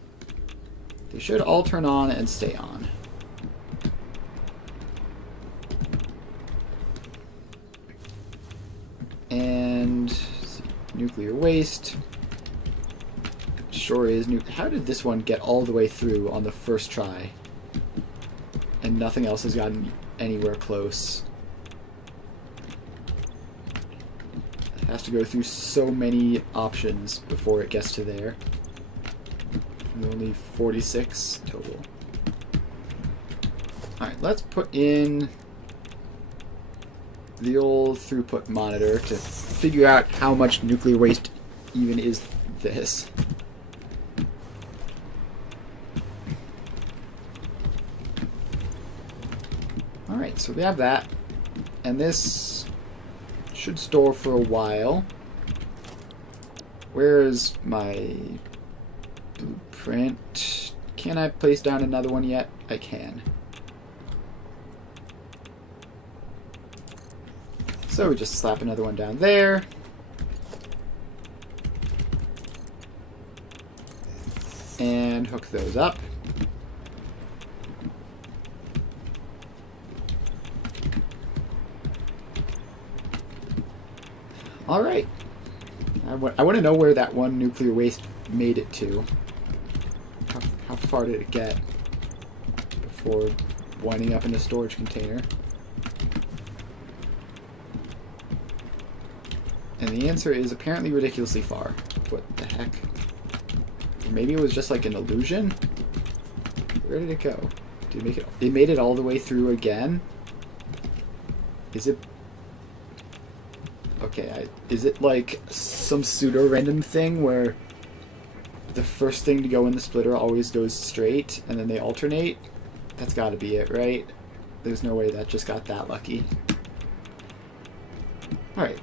all turn on and stay on. And let's see, nuclear waste. Sure is. How did this one get all the way through on the first try? And nothing else has gotten anywhere close. It has to go through so many options before it gets to there. And only 46 total. Alright, let's put in the old throughput monitor to figure out how much nuclear waste even is this. Alright, so we have that. And this should store for a while. Where is my blueprint? Can I place down another one yet? I can. So we just slap another one down there. And hook those up. Alright. I want to know where that one nuclear waste made it to. How far did it get before winding up in a storage container? And the answer is apparently ridiculously far. What the heck? Or maybe it was just like an illusion? Where did it go? Did it make it? It made it all the way through again? Is it... Okay, is it like some pseudo-random thing where the first thing to go in the splitter always goes straight and then they alternate? That's gotta be it, right? There's no way that just got that lucky. Alright.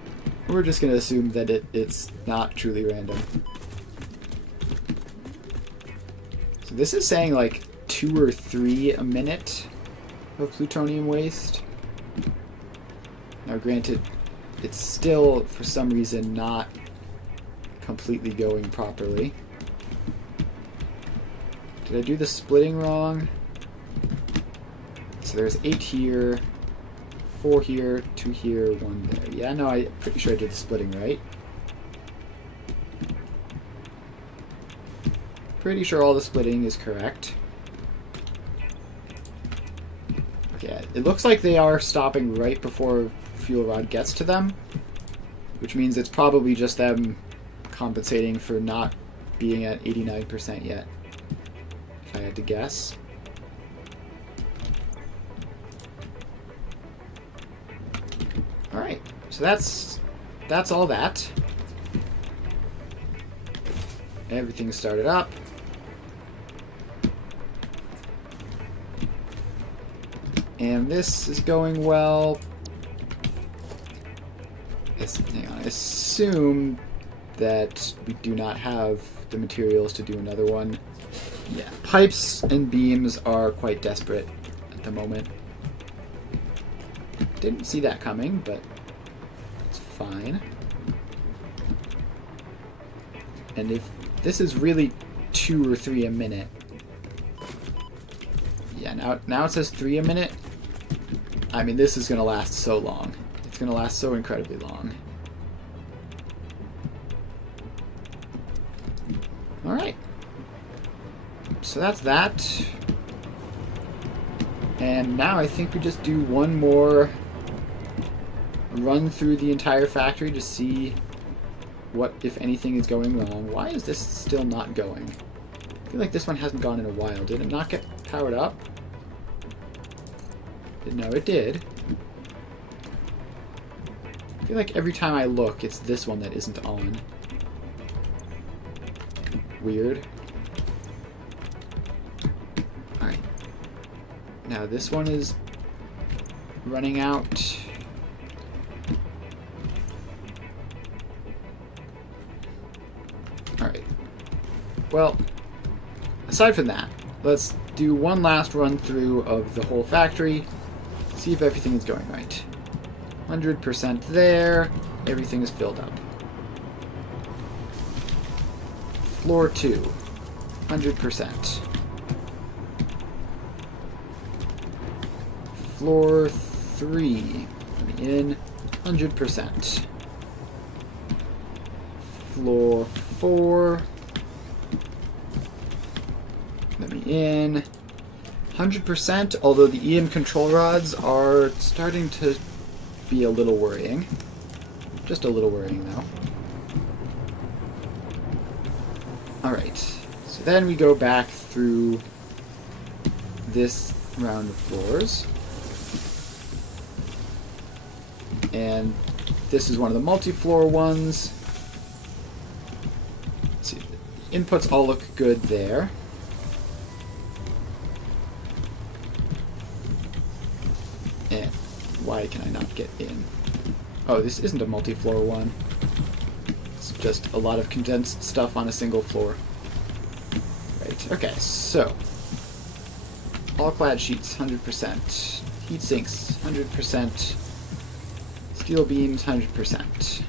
We're just going to assume that it's not truly random. So this is saying like 2 or 3 a minute of plutonium waste. Now granted, it's still, for some reason, not completely going properly. Did I do the splitting wrong? So there's 8 here. 4 here, 2 here, 1 there. Yeah, no, I'm pretty sure I did the splitting right. Pretty sure all the splitting is correct. Okay, it looks like they are stopping right before fuel rod gets to them, which means it's probably just them compensating for not being at 89% yet, if I had to guess. Alright, so that's all that. Everything started up. And this is going well. Hang on, I assume that we do not have the materials to do another one. Yeah, pipes and beams are quite desperate at the moment. Didn't see that coming, but it's fine. And if this is really 2 or 3 a minute, yeah, now it says 3 a minute. I mean, this is going to last so long. It's going to last so incredibly long. Alright. So that's that. And now I think we just do one more run through the entire factory to see what, if anything, is going wrong. Why is this still not going? I feel like this one hasn't gone in a while. Did it not get powered up? No, it did. I feel like every time I look, it's this one that isn't on. Weird. Alright. Now this one is running out. Alright. Well, aside from that, let's do one last run through of the whole factory. See if everything is going right. 100% there. Everything is filled up. Floor 2. 100%. Floor 3. Let me in. 100%. Floor 4. Let me in. 100%, although the EM control rods are starting to be a little worrying. Just a little worrying, though. Alright, so then we go back through this round of floors. And this is one of the multi-floor ones. Let's see, the inputs all look good there. And why can I not get in? Oh, this isn't a multi-floor one. It's just a lot of condensed stuff on a single floor. Right, okay, so all clad sheets, 100%. Heat sinks, 100%. Steel beams, 100%.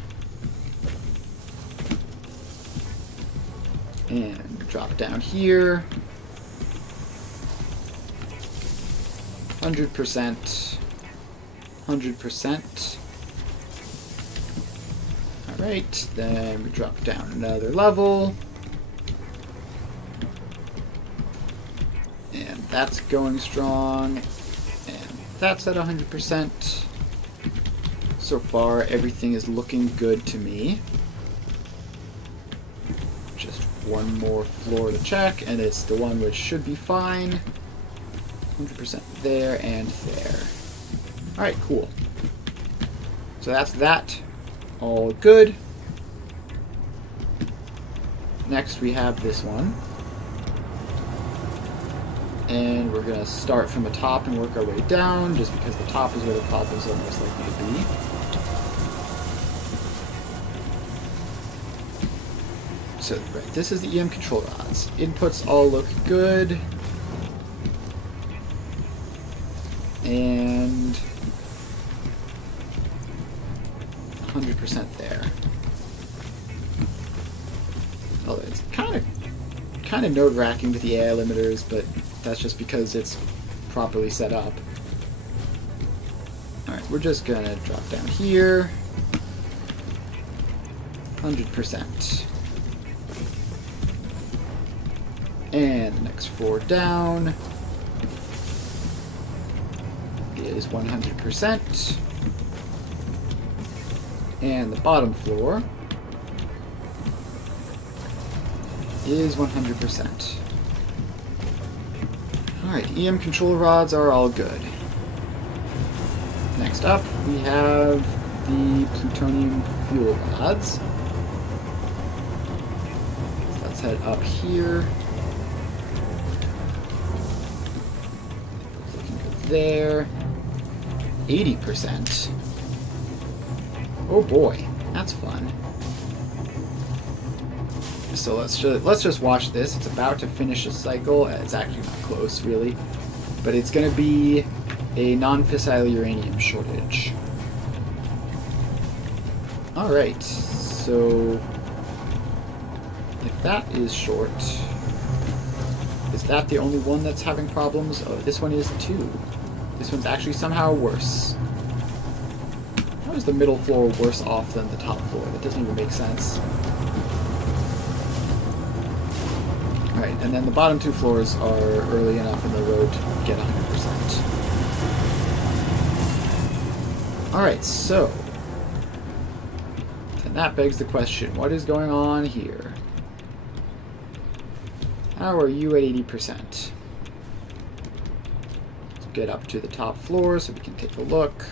And drop down here. 100%. 100%. Alright, then we drop down another level. And that's going strong. And that's at 100%. So far, everything is looking good to me. Just one more floor to check, and it's the one which should be fine. 100% there and there. Alright, cool. So that's that. All good. Next we have this one. And we're going to start from the top and work our way down, just because the top is where the problems are most likely to be. So, right, this is the EM control rods. Inputs all look good. And 100% there. Although it's kind of nerve-wracking with the AI limiters, but that's just because it's properly set up. Alright, we're just gonna drop down here. 100%. And the next floor down is 100%. And the bottom floor is 100%. Alright, EM control rods are all good. Next up, we have the plutonium fuel rods. So let's head up here. Looking good there. 80%. Oh boy, that's fun. So let's just watch this. It's about to finish a cycle. It's actually not close, really. But it's going to be a non-fissile uranium shortage. Alright, so if that is short, is that the only one that's having problems? Oh, this one is too. This one's actually somehow worse. How is the middle floor worse off than the top floor? That doesn't even make sense. Alright, and then the bottom two floors are early enough in the road to get 100%. Alright, so... and that begs the question, what is going on here? How are you at 80%? Let's get up to the top floor so we can take a look.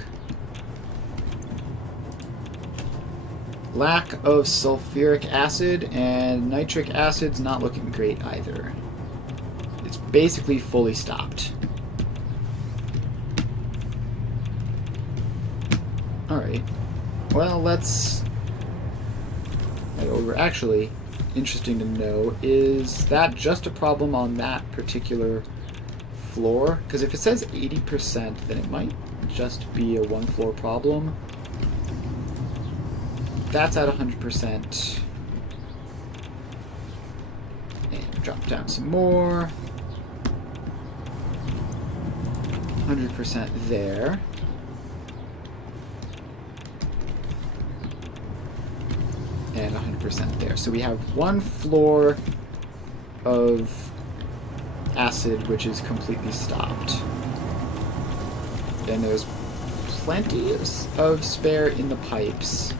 Lack of sulfuric acid, and nitric acid's not looking great either. It's basically fully stopped. Alright. Well, let's head over. Actually, interesting to know, is that just a problem on that particular floor? Because if it says 80%, then it might just be a one-floor problem. That's at 100%. And drop down some more. 100% there. And 100% there. So we have one floor of acid which is completely stopped. And there's plenty of spare in the pipes.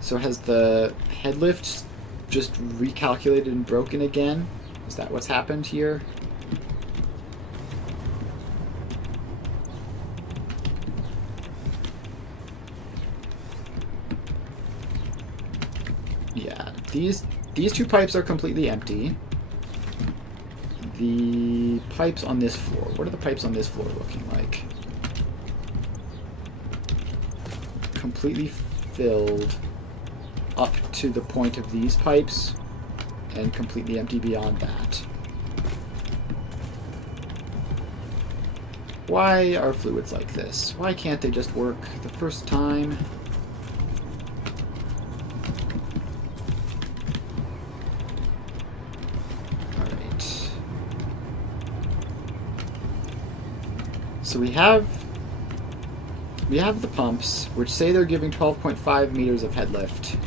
So has the head lift just recalculated and broken again? Is that what's happened here? Yeah, these two pipes are completely empty. The pipes on this floor, what are the pipes on this floor looking like? Completely filled up to the point of these pipes and completely empty beyond that. Why are fluids like this? Why can't they just work the first time? Alright. So we have the pumps, which say they're giving 12.5 meters of head lift.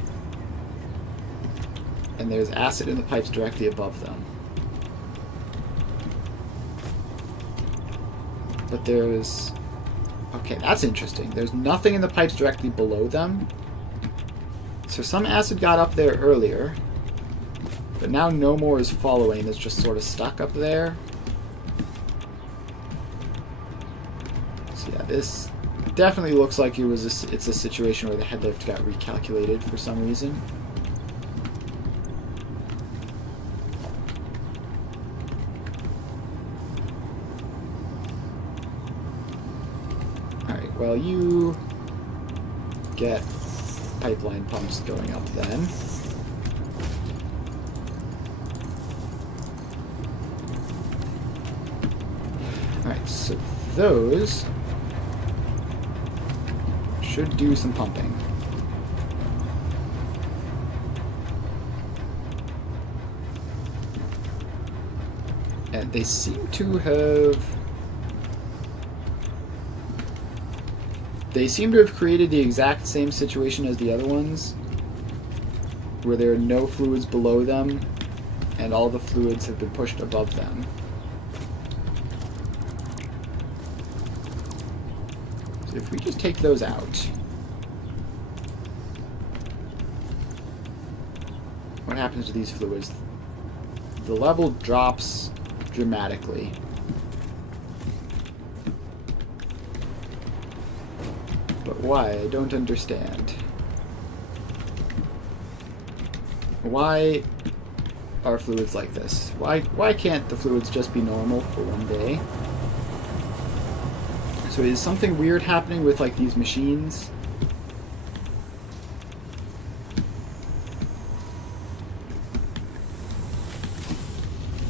And there's acid in the pipes directly above them. But there's... okay, that's interesting. There's nothing in the pipes directly below them. So some acid got up there earlier. But now no more is following. It's just sort of stuck up there. So yeah, this definitely looks like it's a situation where the head lift got recalculated for some reason. Well, you get pipeline pumps going up then. Alright, so those should do some pumping. And they seem to have... they seem to have created the exact same situation as the other ones, where there are no fluids below them, and all the fluids have been pushed above them. So if we just take those out, what happens to these fluids? The level drops dramatically. But why? I don't understand. Why are fluids like this? Why can't the fluids just be normal for one day? So is something weird happening with like these machines?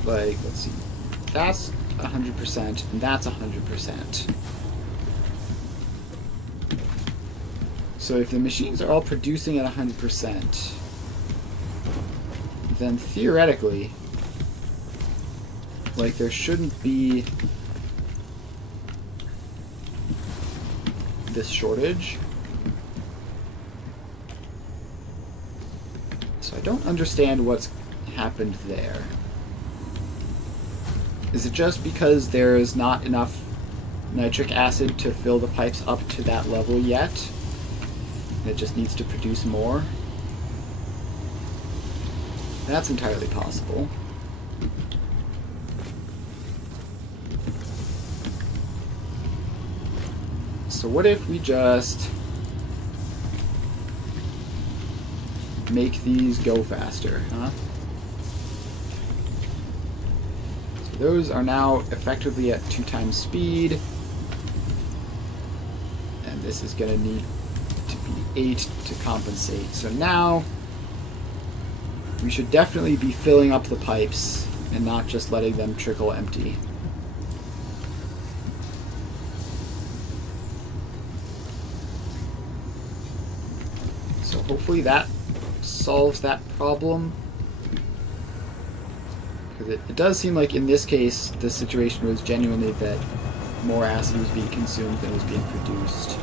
Like, let's see. That's 100% and that's 100%. So if the machines are all producing at 100%, then theoretically, like, there shouldn't be this shortage. So I don't understand what's happened there. Is it just because there's not enough nitric acid to fill the pipes up to that level yet? It just needs to produce more? That's entirely possible. So what if we just make these go faster, huh? So those are now effectively at 2 times speed. And this is going to need to be 8 to compensate. So now we should definitely be filling up the pipes and not just letting them trickle empty. So hopefully that solves that problem. Because it does seem like in this case the situation was genuinely that more acid was being consumed than was being produced.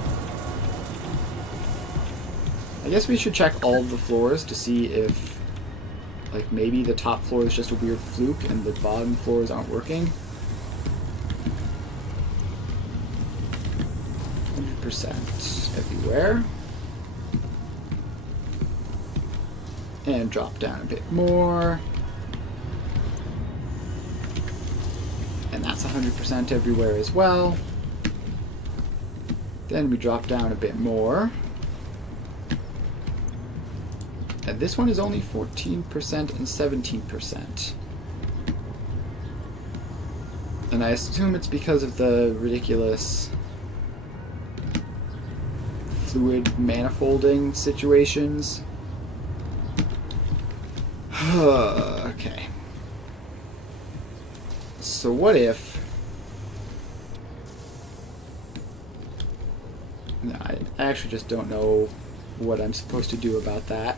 I guess we should check all of the floors to see if, like, maybe the top floor is just a weird fluke and the bottom floors aren't working. 100% everywhere. And drop down a bit more. And that's 100% everywhere as well. Then we drop down a bit more. And this one is only 14% and 17%. And I assume it's because of the ridiculous fluid manifolding situations. Okay. So what if... No, I actually just don't know what I'm supposed to do about that.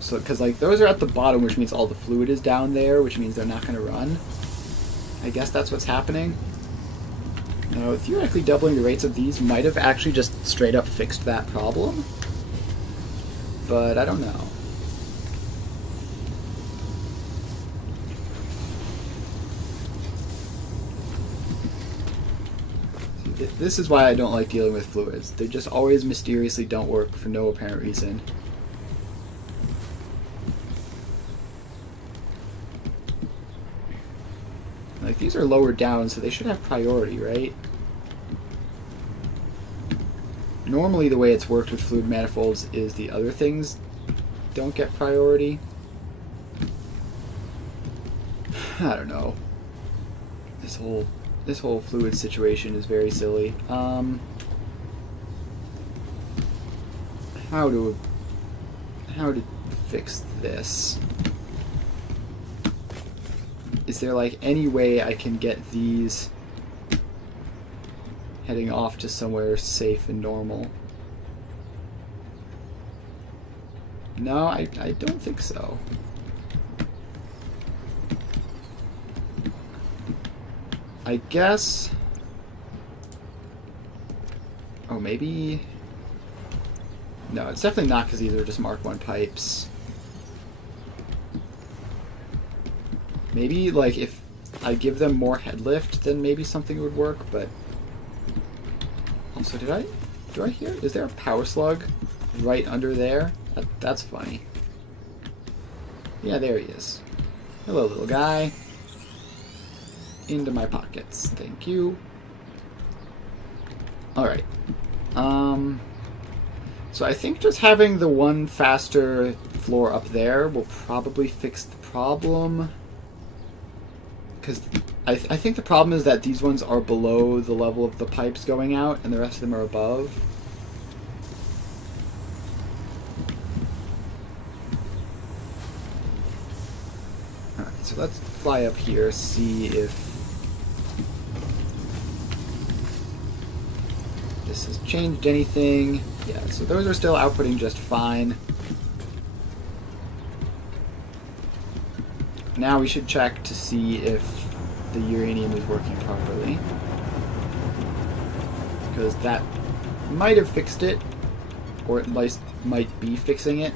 So, because like those are at the bottom, which means all the fluid is down there, which means they're not going to run. I guess that's what's happening. Now, theoretically, doubling the rates of these might have actually just straight up fixed that problem, but I don't know. See, this is why I don't like dealing with fluids. They just always mysteriously don't work for no apparent reason. Like, these are lower down, so they should have priority, right? Normally the way it's worked with fluid manifolds is the other things don't get priority. I don't know. This whole fluid situation is very silly. How to fix this? Is there like any way I can get these heading off to somewhere safe and normal? No, I don't think so. I guess... Oh, maybe... No, it's definitely not because these are just Mark 1 pipes. Maybe, like, if I give them more head lift, then maybe something would work, but... Also, do I hear? Is there a power slug right under there? That's funny. Yeah, there he is. Hello, little guy. Into my pockets. Thank you. Alright. So I think just having the one faster floor up there will probably fix the problem. Because I think the problem is that these ones are below the level of the pipes going out, and the rest of them are above. Alright, so let's fly up here, see if this has changed anything. Yeah, so those are still outputting just fine. Now we should check to see if the uranium is working properly, because that might have fixed it. or at least might be fixing it.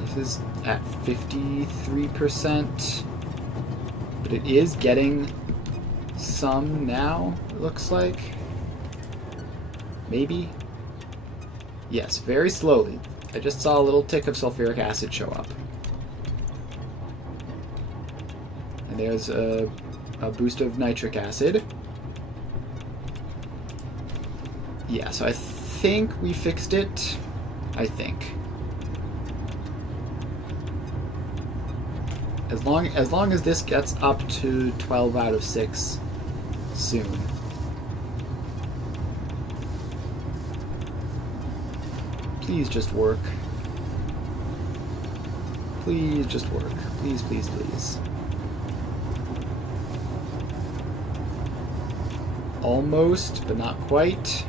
This is at 53%, but it is getting some now, it looks like. Maybe? Yes, very slowly. I just saw a little tick of sulfuric acid show up. And there's a boost of nitric acid. Yeah, so I think we fixed it. I think. As long as this gets up to 12 out of 6 soon. Please just work. Please just work. Please, please, please. Almost, but not quite.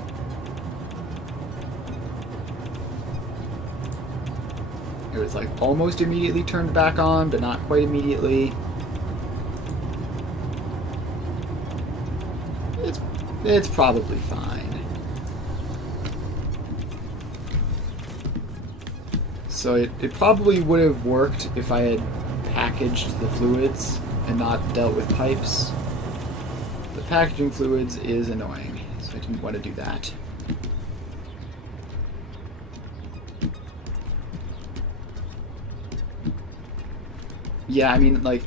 It was like almost immediately turned back on, but not quite immediately. It's probably fine. So it probably would have worked if I had packaged the fluids and not dealt with pipes. But packaging fluids is annoying, so I didn't want to do that. Yeah, I mean, like,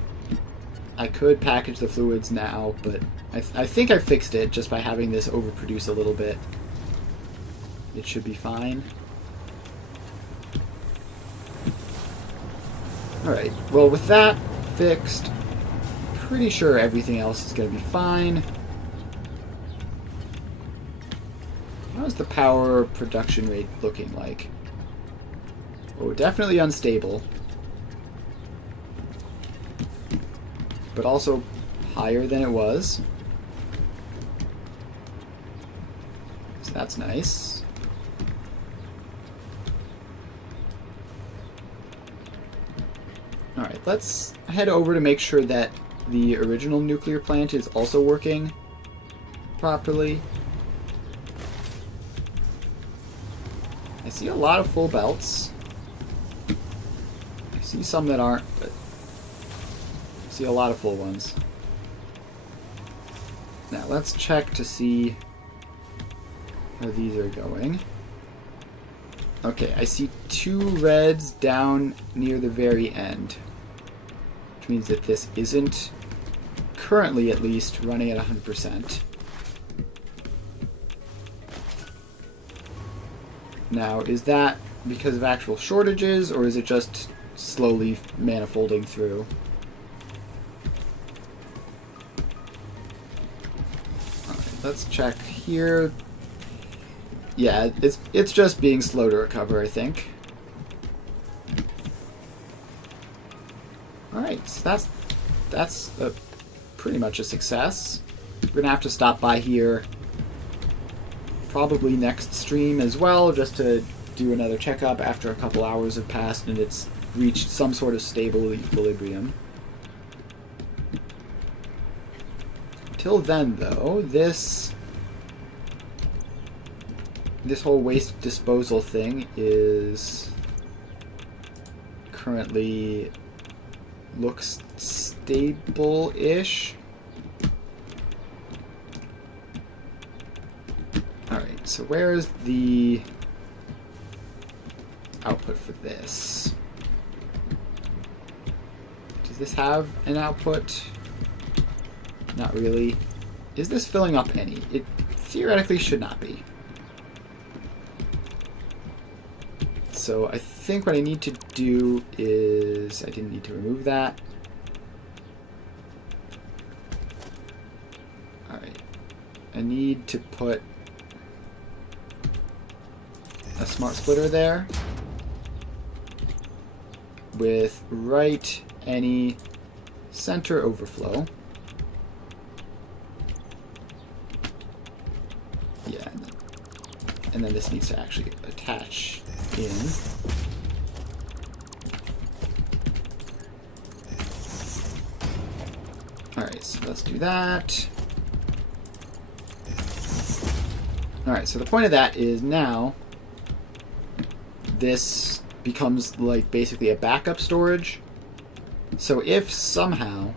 I could package the fluids now, but I think I fixed it just by having this overproduce a little bit. It should be fine. Alright, well with that fixed, pretty sure everything else is going to be fine. How's the power production rate looking like? Oh, definitely unstable. But also higher than it was. So that's nice. Alright, let's head over to make sure that the original nuclear plant is also working properly. I see a lot of full belts. I see some that aren't, but I see a lot of full ones. Now let's check to see how these are going. Okay, I see 2 reds down near the very end, which means that this isn't, currently at least, running at 100%. Now, is that because of actual shortages, or is it just slowly manifolding through? Alright, let's check here. Yeah, it's just being slow to recover, I think. Alright, so that's pretty much a success. We're going to have to stop by here probably next stream as well, just to do another checkup after a couple hours have passed and it's reached some sort of stable equilibrium. Until then, though, this whole waste disposal thing is currently looks stable-ish. Alright, so where is the output for this? Does this have an output? Not really. Is this filling up any? It theoretically should not be. So I think what I need to do is, I didn't need to remove that. Alright. I need to put a smart splitter there with right any center overflow. Yeah. And then this needs to actually attach in. Alright, so let's do that. Alright, so the point of that is now this becomes like basically a backup storage. So if somehow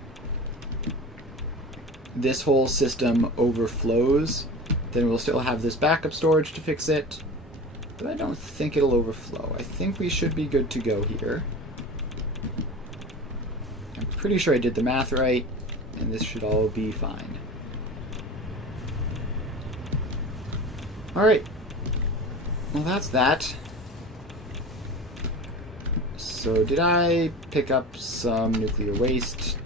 this whole system overflows, then we'll still have this backup storage to fix it. But I don't think it'll overflow. I think we should be good to go here. I'm pretty sure I did the math right, and this should all be fine. Alright. Well, that's that. So, did I pick up some nuclear waste?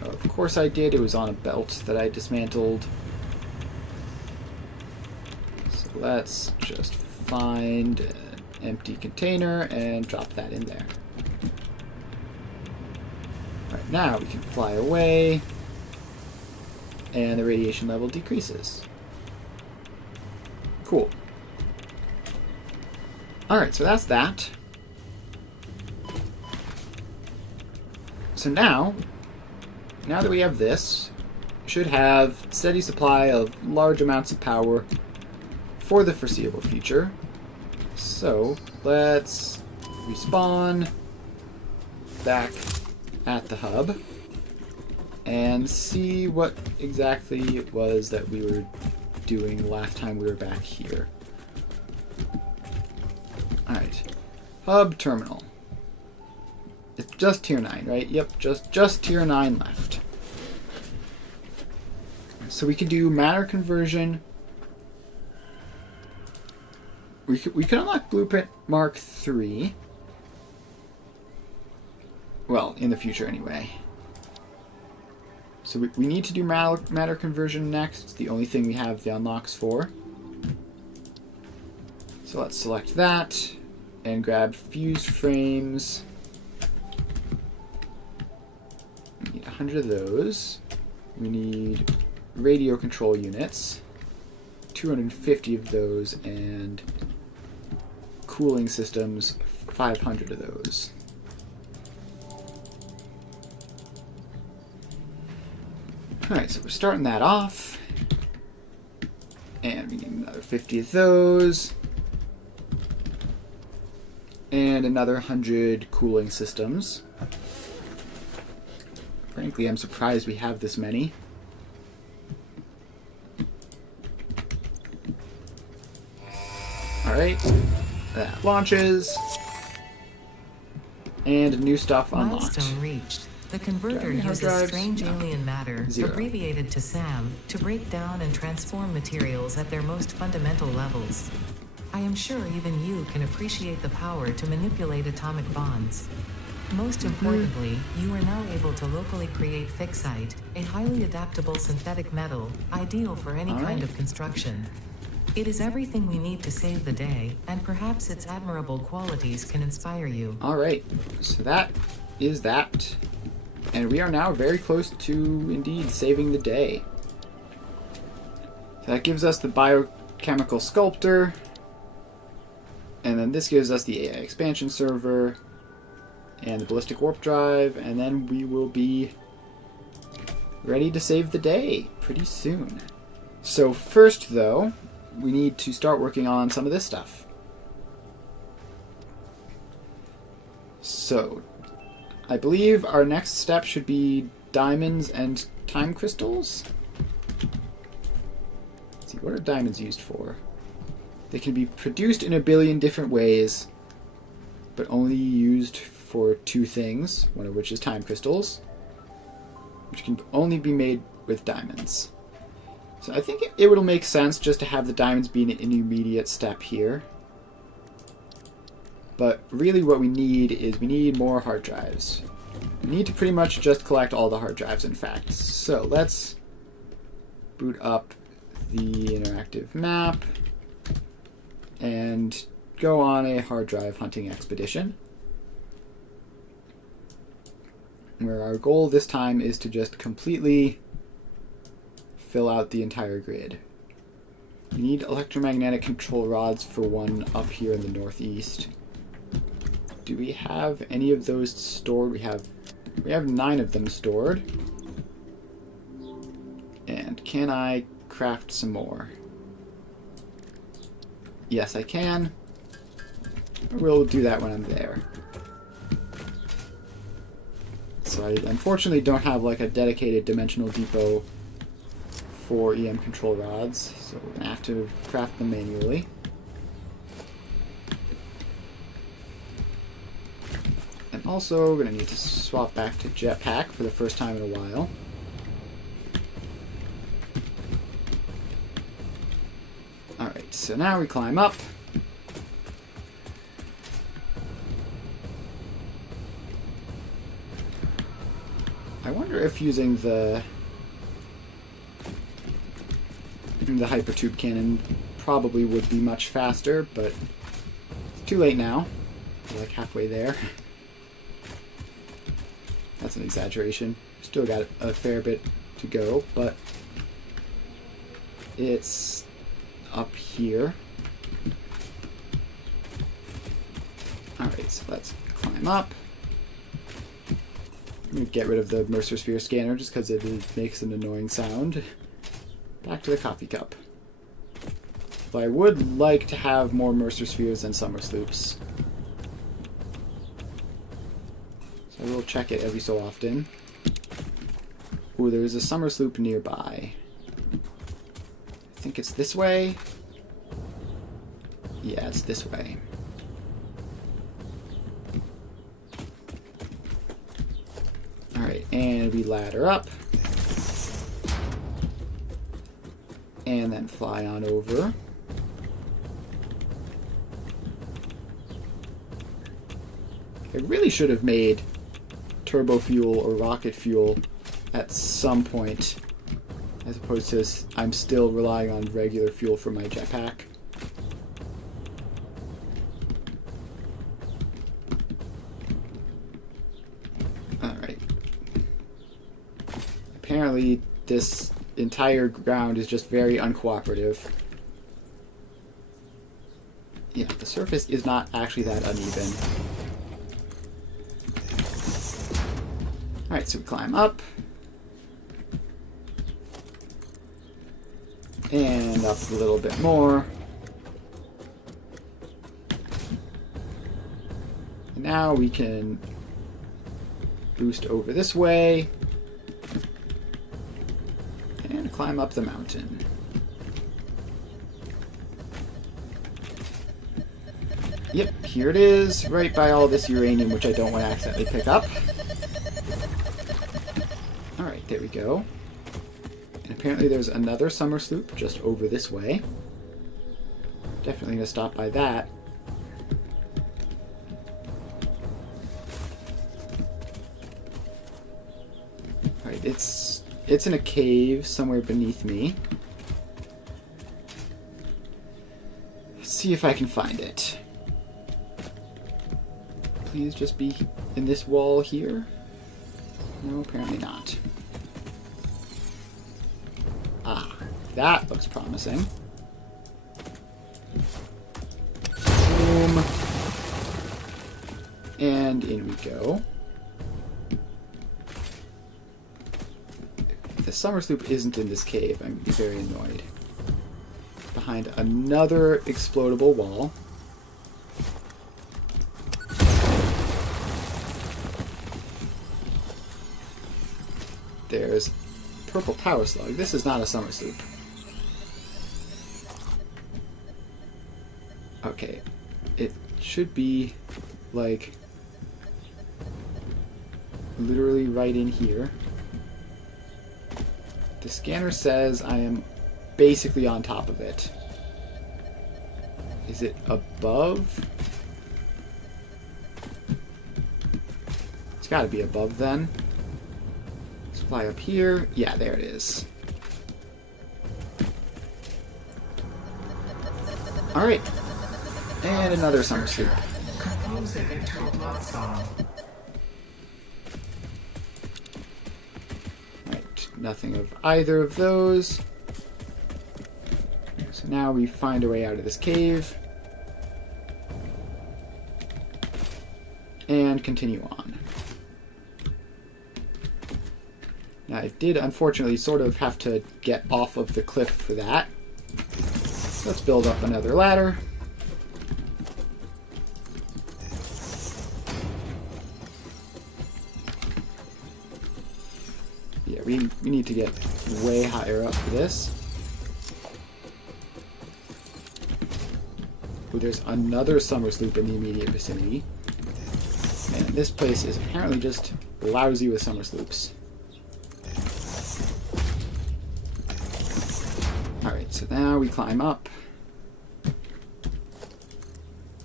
Of course I did. It was on a belt that I dismantled. So let's just find an empty container and drop that in there. Right, now we can fly away, and the radiation level decreases. Cool. Alright, so that's that. So now that we have this, we should have steady supply of large amounts of power for the foreseeable future. So let's respawn back at the hub and see what exactly it was that we were doing last time we were back here. Alright. Hub terminal. It's just tier 9, right? Yep, just tier 9 left. So we could do matter conversion. We could unlock Blueprint Mark 3. Well, in the future anyway. So we need to do matter conversion next. It's the only thing we have the unlocks for. So let's select that and grab fused frames. We need 100 of those. We need radio control units, 250 of those, and cooling systems, 500 of those. Alright, so we're starting that off. And we need another 50 of those. And another 100 cooling systems. Frankly, I'm surprised we have this many. Alright, that launches. And new stuff unlocked. Milestone reached. The converter uses strange alien matter, abbreviated to SAM, to break down and transform materials at their most fundamental levels. I am sure even you can appreciate the power to manipulate atomic bonds. Most importantly, you are now able to locally create fixite, a highly adaptable synthetic metal, ideal for any kind of construction. It is everything we need to save the day, and perhaps its admirable qualities can inspire you. Alright, so that is that. And we are now very close to, indeed, saving the day. So that gives us the biochemical sculptor. And then this gives us the AI expansion server. And the ballistic warp drive. And then we will be ready to save the day pretty soon. So first, though, we need to start working on some of this stuff. So I believe our next step should be diamonds and time crystals. Let's see, what are diamonds used for? They can be produced in a billion different ways, but only used for two things, one of which is time crystals, which can only be made with diamonds. So I think it would make sense just to have the diamonds be an intermediate step here. But really what we need is we need more hard drives. We need to pretty much just collect all the hard drives, in fact. So let's boot up the interactive map and go on a hard drive hunting expedition, where our goal this time is to just completely fill out the entire grid. We need electromagnetic control rods for one up here in the northeast. Do we have any of those stored? We have 9 of them stored. And can I craft some more? Yes, I can. We'll do that when I'm there. So I unfortunately don't have like a dedicated dimensional depot for EM control rods, so we're going to have to craft them manually. And also, we're going to need to swap back to jetpack for the first time in a while. Alright, so now we climb up. I wonder if using the hypertube cannon probably would be much faster, but it's too late now. We're like halfway there. That's an exaggeration. Still got a fair bit to go, but it's up here. Alright, so let's climb up. I'm going to get rid of the Mercer Sphere scanner just because it makes an annoying sound. Back to the coffee cup. But I would like to have more Mercer Spheres than Summer Sloops. So I will check it every so often. Ooh, there is a Summer Sloop nearby. I think it's this way. Yeah, it's this way. Alright, and we ladder up. And then fly on over. I really should have made turbo fuel or rocket fuel at some point, as opposed to I'm still relying on regular fuel for my jetpack. Alright. Apparently this entire ground is just very uncooperative. Yeah, the surface is not actually that uneven. Alright, so we climb up. And up a little bit more. And now we can boost over this way. And climb up the mountain. Yep, here it is, right by all this uranium, which I don't want to accidentally pick up. Alright, there we go. And apparently there's another summer sloop just over this way. Definitely going to stop by that. Alright, it's in a cave somewhere beneath me. Let's see if I can find it. Please just be in this wall here. No, apparently not. Ah, that looks promising. Boom. And in we go. If the summer sloop isn't in this cave, I'm very annoyed. Behind another explodable wall. There's purple power slug. This is not a summer sloop. Okay. It should be, like, literally right in here. The scanner says I am basically on top of it. Is it above? It's gotta be above then. Fly up here. Yeah, there it is. Alright. And another summer sloop. Right, nothing of either of those. So now we find a way out of this cave. And continue on. Now, I did, unfortunately, sort of have to get off of the cliff for that. Let's build up another ladder. we need to get way higher up for this. Ooh, there's another summer sloop in the immediate vicinity. And this place is apparently just lousy with summer sloops. Alright, so now we climb up.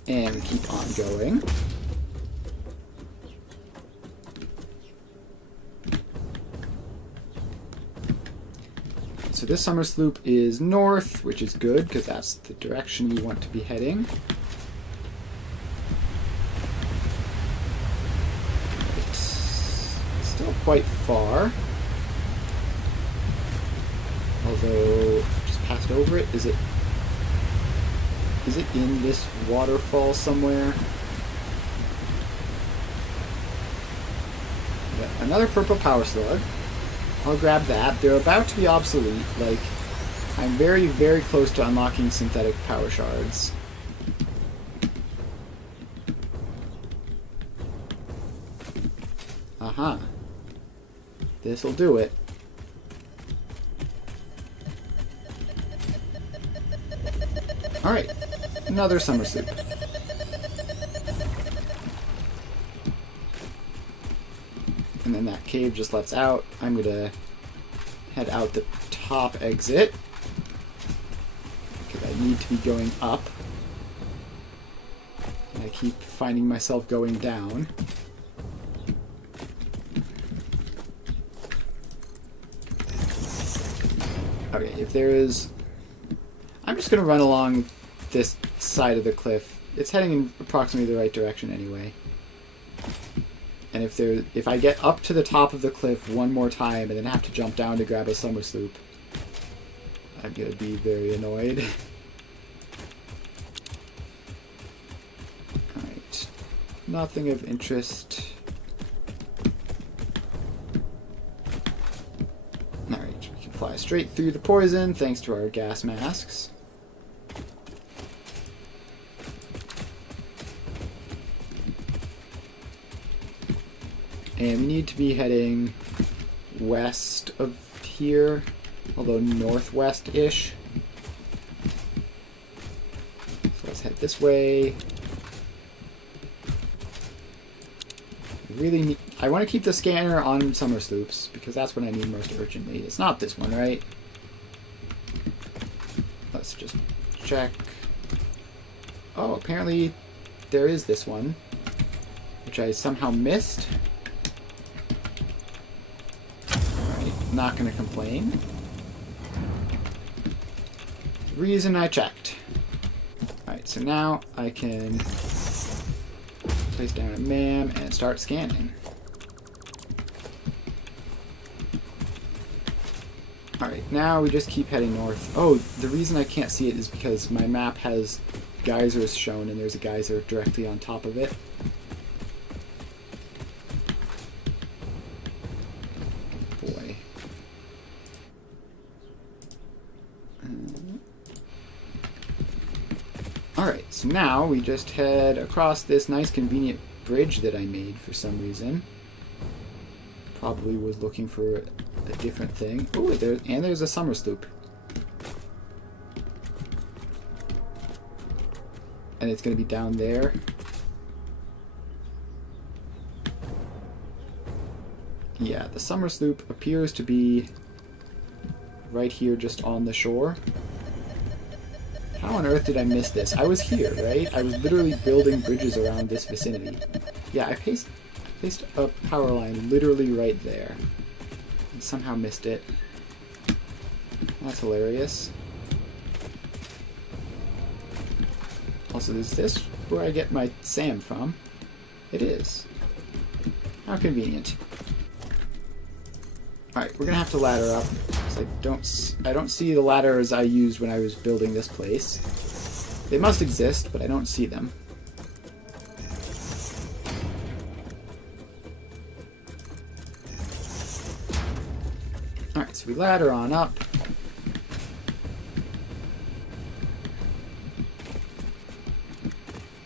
And we keep on going. So this summer sloop is north, which is good, because that's the direction we want to be heading. It's still quite far. Although, just passed over it. Is it in this waterfall somewhere? Yeah, another purple power slug. I'll grab that. They're about to be obsolete. Like, I'm very, very close to unlocking synthetic power shards. Aha. This'll do it. Alright. Another summer sloop. And then that cave just lets out. I'm gonna head out the top exit, because I need to be going up. And I keep finding myself going down. Okay, if there is... I'm just gonna run along this side of the cliff. It's heading in approximately the right direction anyway. And if I get up to the top of the cliff one more time and then have to jump down to grab a summer sloop, I'm going to be very annoyed. Alright. Nothing of interest. Alright, we can fly straight through the poison thanks to our gas masks. And we need to be heading west of here, although northwest-ish. So let's head this way. I want to keep the scanner on summer sloops, because that's what I need most urgently. It's not this one, right? Let's just check. Oh, apparently there is this one, which I somehow missed. Not going to complain. Reason I checked. Alright, so now I can place down a MAM and start scanning. Alright, now we just keep heading north. Oh, the reason I can't see it is because my map has geysers shown and there's a geyser directly on top of it. Alright, so now we just head across this nice convenient bridge that I made for some reason. Probably was looking for a different thing. Oh, there's a summer sloop. And it's going to be down there. Yeah, the summer sloop appears to be right here just on the shore. How on earth did I miss this? I was here, right? I was literally building bridges around this vicinity. Yeah, I placed a power line literally right there. And somehow missed it. That's hilarious. Also, is this where I get my SAM from? It is. How convenient. Alright, we're gonna have to ladder up. I don't see the ladders I used when I was building this place. They must exist, but I don't see them. Alright, so we ladder on up.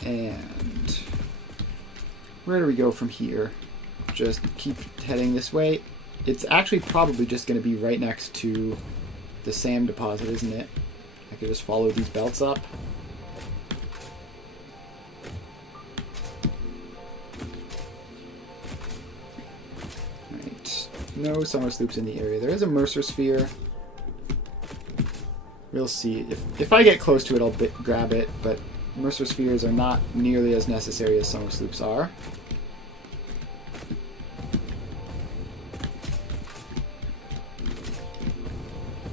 And where do we go from here? Just keep heading this way. it's actually probably just going to be right next to the SAM deposit, isn't it? I could just follow these belts up. Right. No summer sloops in the area. There is a Mercer sphere. We'll see. If I get close to it, I'll grab it, but Mercer spheres are not nearly as necessary as summer sloops are.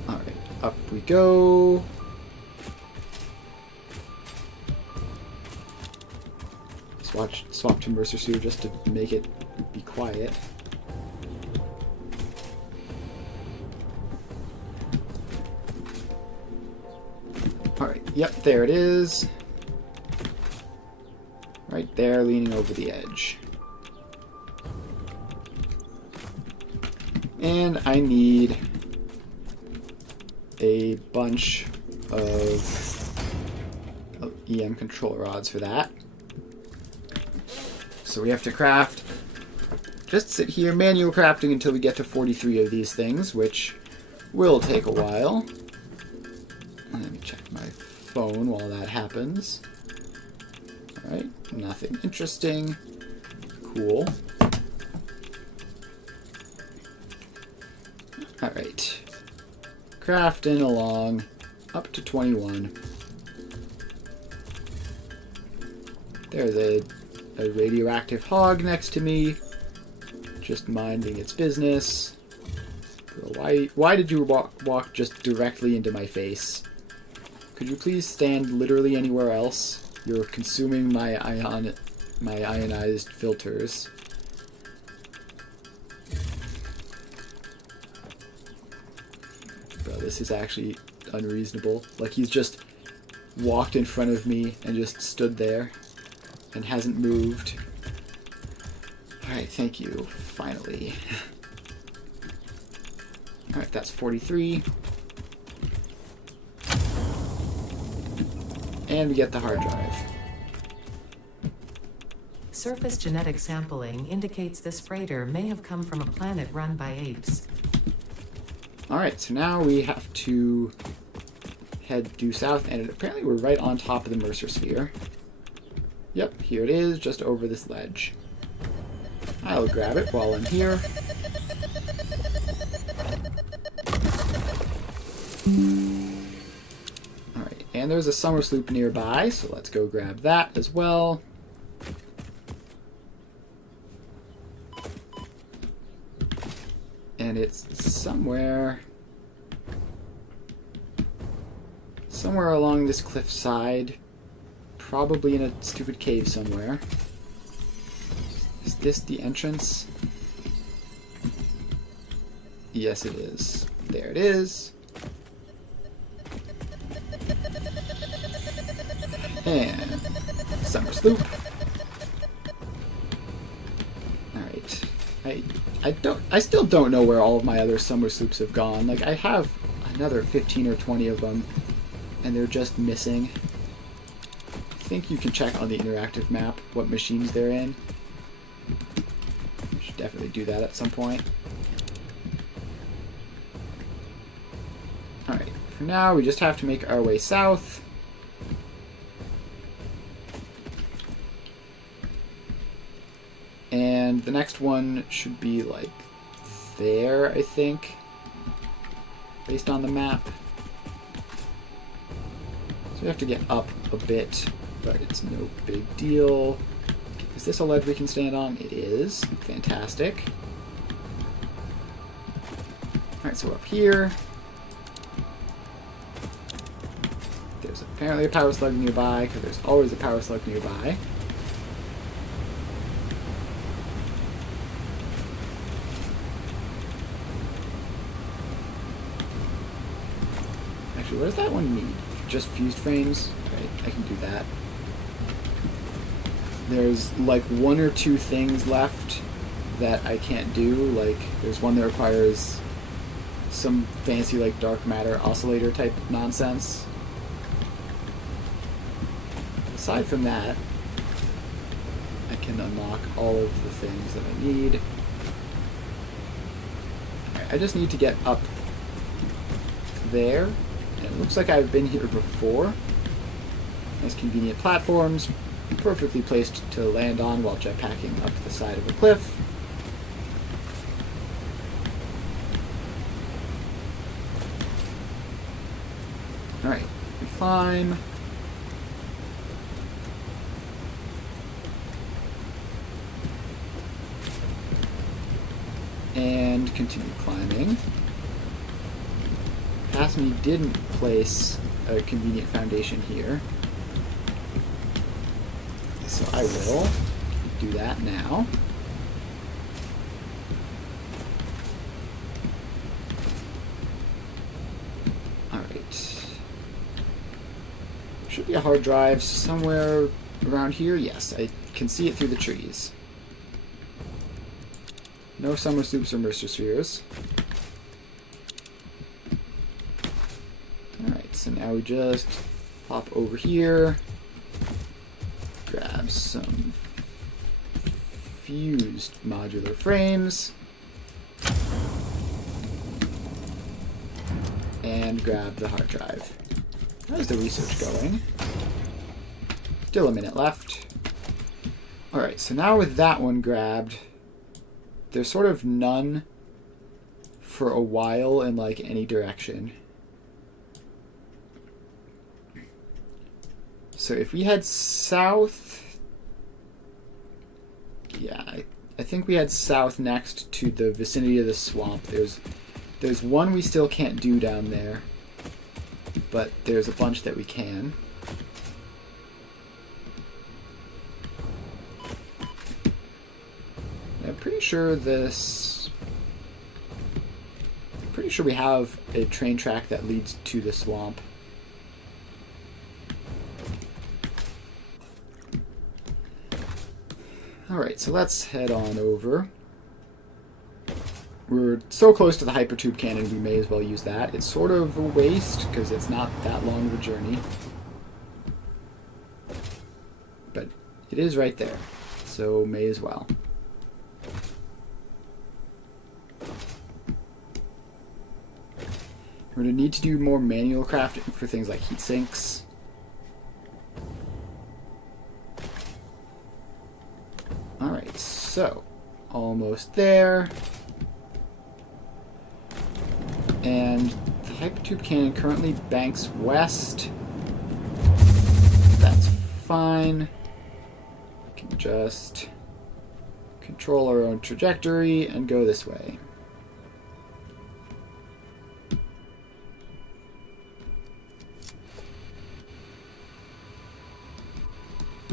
Alright, up we go. Swap to Mercer sphere just to make it be quiet. Alright, yep, there it is. Right there, leaning over the edge. And I need a bunch of EM control rods for that. So we have to craft, just sit here manual crafting until we get to 43 of these things, which will take a while. Let me check my phone while that happens. Alright, nothing interesting. Cool. Alright. Crafting along up to 21. There's a radioactive hog next to me, just minding its business. Girl, why did you walk just directly into my face? Could you please stand literally anywhere else? You're consuming my ionized filters. Bro, this is actually unreasonable. Like, he's just walked in front of me and just stood there and hasn't moved. Alright, thank you. Finally. Alright, that's 43. And we get the hard drive. Surface genetic sampling indicates this freighter may have come from a planet run by apes. Alright, so now we have to head due south, and apparently we're right on top of the Mercer sphere. Yep, here it is, just over this ledge. I'll grab it while I'm here. Alright, and there's a summer sloop nearby, so let's go grab that as well. And it's somewhere along this cliffside. Probably in a stupid cave somewhere. Is this the entrance? Yes, it is. There it is. And summer sloop. Alright. I still don't know where all of my other summer sloops have gone. Like, I have another 15 or 20 of them, and they're just missing. I think you can check on the interactive map what machines they're in. Should definitely do that at some point. Alright, for now we just have to make our way south. And the next one should be like there, I think, based on the map. So we have to get up a bit, but it's no big deal. Is this a ledge we can stand on? It is. Fantastic. Alright, so up here. There's apparently a power slug nearby, because there's always a power slug nearby. Actually, what does that one need? Just fused frames? Right, I can do that. There's like one or two things left that I can't do. Like, there's one that requires some fancy like dark matter oscillator type nonsense. Aside from that, I can unlock all of the things that I need. Alright, I just need to get up there. And it looks like I've been here before. Nice convenient platforms, perfectly placed to land on while jetpacking up the side of a cliff. Alright, we climb. And continue climbing. Past me didn't place a convenient foundation here. So I will do that now. Alright. Should be a hard drive somewhere around here. Yes, I can see it through the trees. No summer soups or Mercer spheres. Alright, so now we just hop over here. Grab some fused modular frames. And grab the hard drive. How's the research going? Still a minute left. Alright, so now with that one grabbed, there's sort of none for a while in like any direction. So if we head south, yeah, I think we head south next to the vicinity of the swamp. There's one we still can't do down there, but there's a bunch that we can. I'm pretty sure we have a train track that leads to the swamp. Alright, so let's head on over. We're so close to the hypertube cannon, we may as well use that. It's sort of a waste, because it's not that long of a journey. But it is right there, so may as well. We're going to need to do more manual crafting for things like heat sinks. Alright, so almost there. And the hypertube cannon currently banks west. That's fine. We can just control our own trajectory and go this way.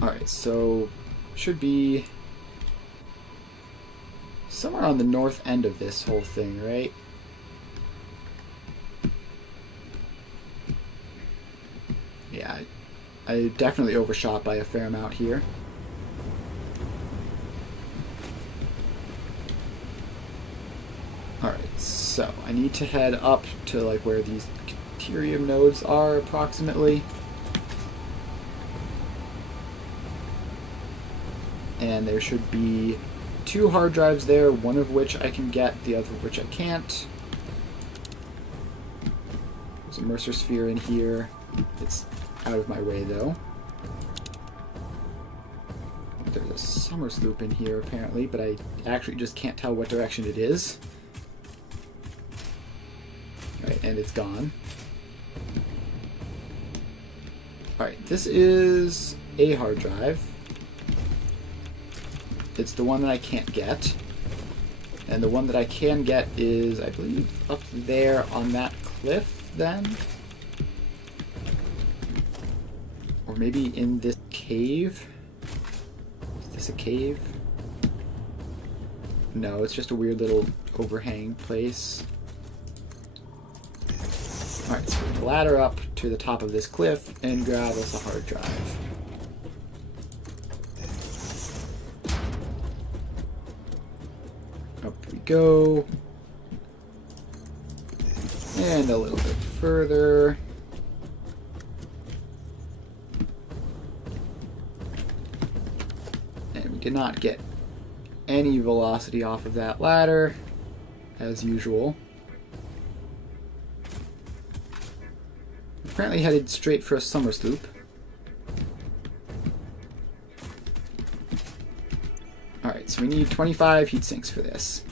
Alright, so should be somewhere on the north end of this whole thing, right? Yeah, I definitely overshot by a fair amount here. Alright, so I need to head up to like where these deuterium nodes are approximately. And there should be 2 hard drives there, one of which I can get, the other of which I can't. There's a Mercer sphere in here. It's out of my way, though. There's a Summers loop in here, apparently, but I actually just can't tell what direction it is. Alright, and it's gone. Alright, this is a hard drive. It's the one that I can't get. And the one that I can get is, I believe, up there on that cliff, then? Or maybe in this cave? Is this a cave? No, it's just a weird little overhang place. Alright, so we ladder up to the top of this cliff and grab us a hard drive. Up we go. And a little bit further. And we did not get any velocity off of that ladder, as usual. currently headed straight for a summer sloop. Alright, so we need 25 heat sinks for this.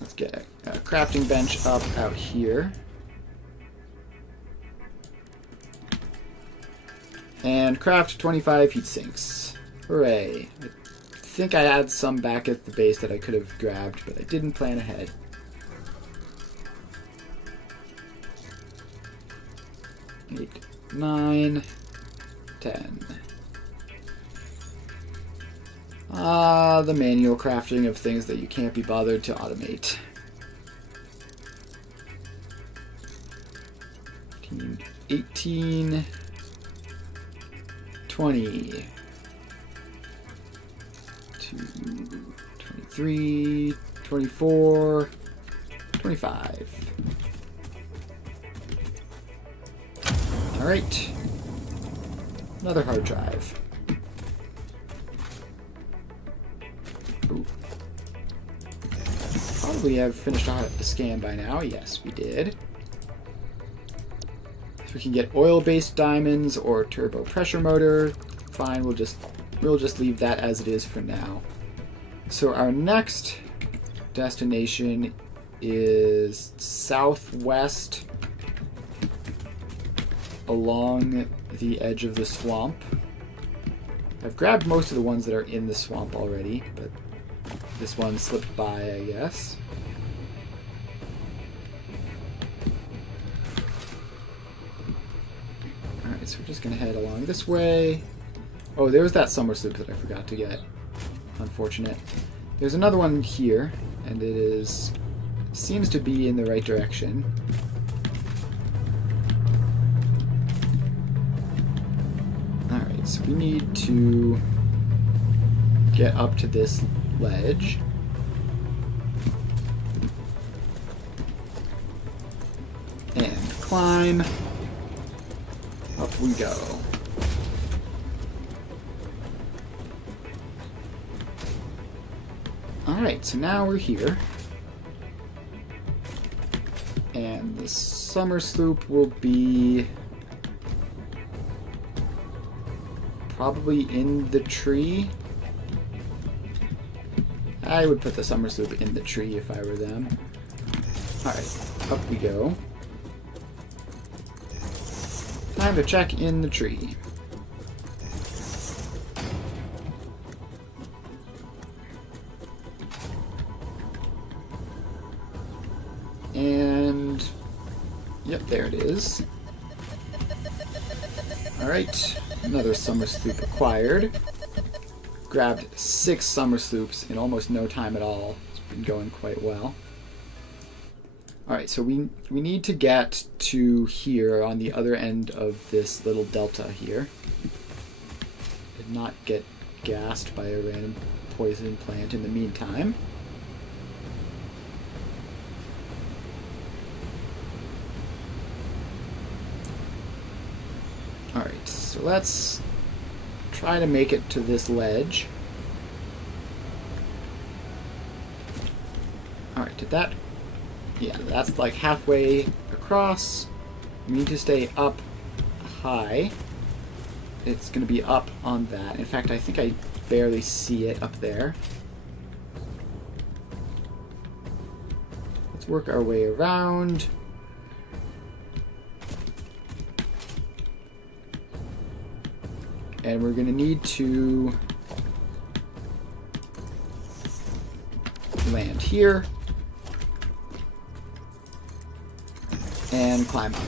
Let's get a crafting bench up out here. And craft 25 heat sinks. Hooray. I think I had some back at the base that I could have grabbed, but I didn't plan ahead. Eight, 9, 10. Ah, the manual crafting of things that you can't be bothered to automate. 18, 20, 23, 24, 25. Alright. Another hard drive. Ooh. Probably have finished the scan by now. Yes, we did. So we can get oil-based diamonds or turbo pressure motor. Fine, we'll just leave that as it is for now. So our next destination is southwest along the edge of the swamp. I've grabbed most of the ones that are in the swamp already, but this one slipped by, I guess. Alright, so we're just going to head along this way. Oh, there was that summer sloop that I forgot to get. Unfortunate. There's another one here, and seems to be in the right direction. Alright, so we need to get up to this ledge. And climb. Up we go. Alright, so now we're here. And the summer sloop will be probably in the tree. I would put the summer sloop in the tree if I were them. Alright, up we go. Time to check in the tree. And yep, there it is. Alright, another summer sloop acquired. Grabbed 6 summer sloops in almost no time at all. It's been going quite well. Alright, so we need to get to here on the other end of this little delta here. And not get gassed by a random poison plant in the meantime. Alright, so let's try to make it to this ledge. Alright, did that... Yeah, that's like halfway across. We need to stay up high. It's going to be up on that. In fact, I think I barely see it up there. Let's work our way around. And we're going to need to land here and climb up.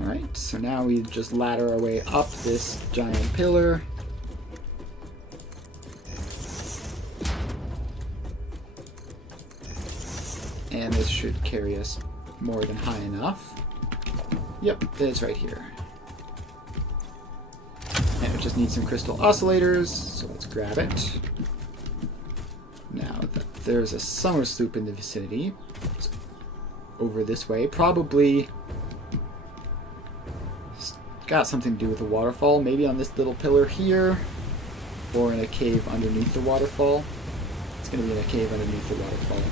Alright, so now we just ladder our way up this giant pillar. And this should carry us more than high enough. Yep, it's right here. And it just needs some crystal oscillators, so let's grab it. Now, there's a summer sloop in the vicinity. It's over this way. Probably got something to do with the waterfall. Maybe on this little pillar here, or in a cave underneath the waterfall. It's going to be in a cave underneath the waterfall.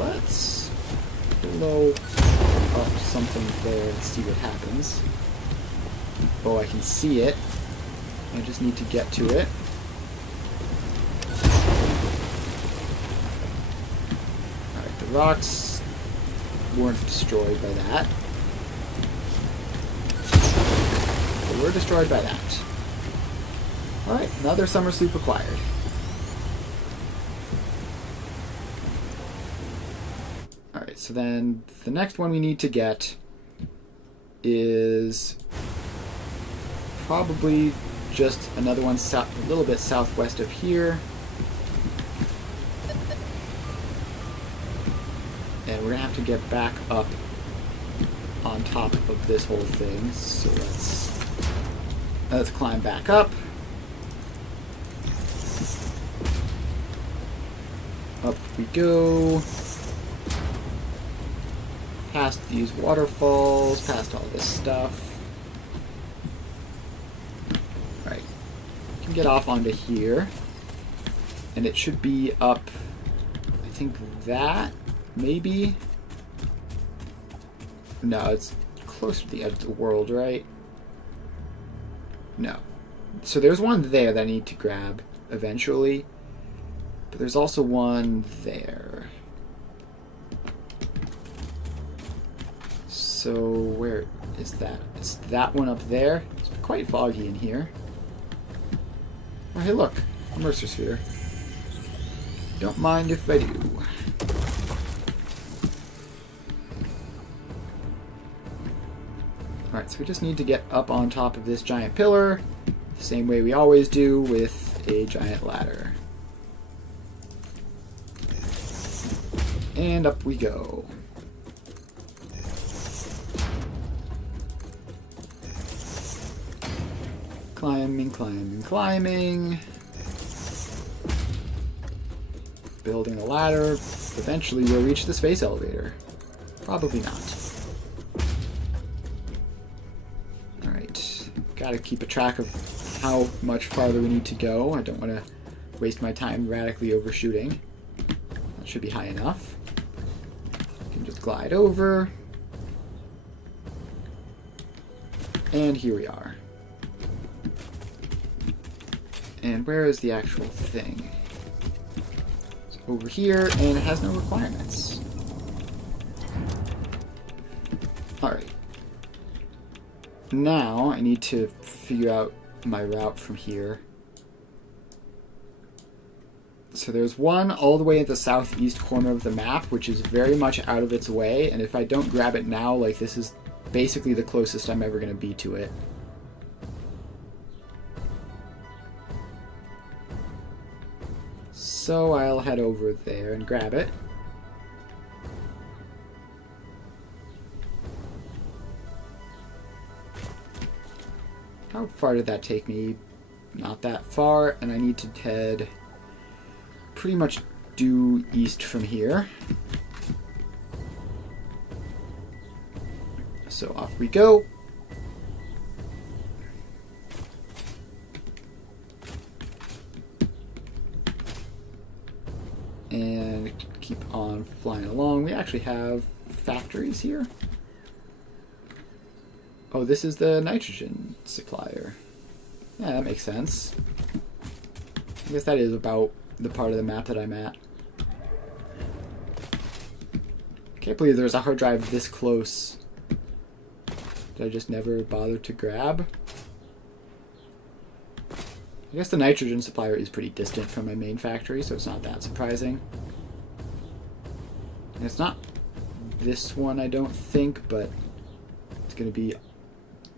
let's blow up something there and see what happens. Oh, I can see it. I just need to get to it. Alright, the rocks weren't destroyed by that. But we're destroyed by that. Alright, another summer soup acquired. Alright, so then the next one we need to get is probably just another one a little bit southwest of here. And we're going to have to get back up on top of this whole thing. So let's climb back up. Up we go. Past these waterfalls, past all this stuff. Alright. Can get off onto here. And it should be up, I think that, maybe? No, it's closer to the edge of the world, right? No. So there's one there that I need to grab eventually. But there's also one there. So where is that? It's that one up there. It's quite foggy in here. Oh, hey, look. A Mercer Sphere. Don't mind if I do. Alright, so we just need to get up on top of this giant pillar, the same way we always do with a giant ladder. And up we go. Climbing, climbing, climbing. Building a ladder. Eventually we'll reach the space elevator. Probably not. Alright. Gotta keep a track of how much farther we need to go. I don't want to waste my time radically overshooting. That should be high enough. Can just glide over. And here we are. And where is the actual thing? It's over here, and it has no requirements. Alright. Now, I need to figure out my route from here. So there's one all the way at the southeast corner of the map, which is very much out of its way, and if I don't grab it now, like, this is basically the closest I'm ever going to be to it. So I'll head over there and grab it. How far did that take me? Not that far, and I need to head pretty much due east from here. So off we go. And keep on flying along. We actually have factories here. Oh, this is the nitrogen supplier. Yeah, that makes sense. I guess that is about the part of the map that I'm at. Can't believe there's a hard drive this close that I just never bothered to grab. I guess the nitrogen supplier is pretty distant from my main factory, so it's not that surprising. And it's not this one, I don't think, but it's going to be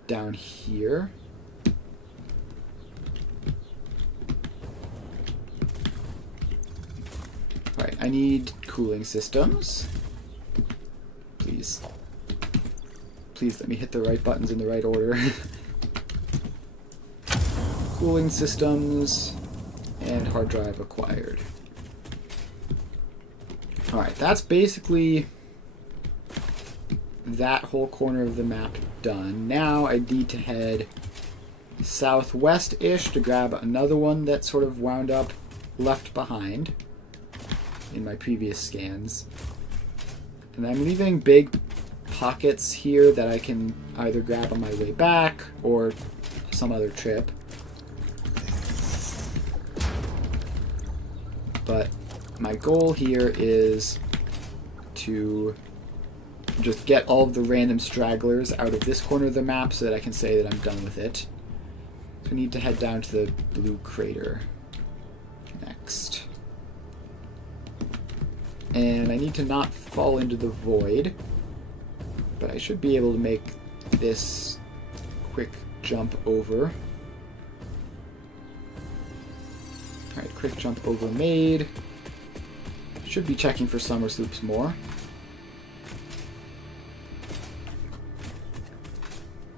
down here. Alright, I need cooling systems. Please. Please let me hit the right buttons in the right order. Cooling systems and hard drive acquired. Alright, that's basically that whole corner of the map done. Now I need to head southwest-ish to grab another one that sort of wound up left behind in my previous scans. And I'm leaving big pockets here that I can either grab on my way back or some other trip. But my goal here is to just get all of the random stragglers out of this corner of the map so that I can say that I'm done with it. So I need to head down to the blue crater next. And I need to not fall into the void, but I should be able to make this quick jump over. Alright, quick jump over made. Should be checking for summer sloops more.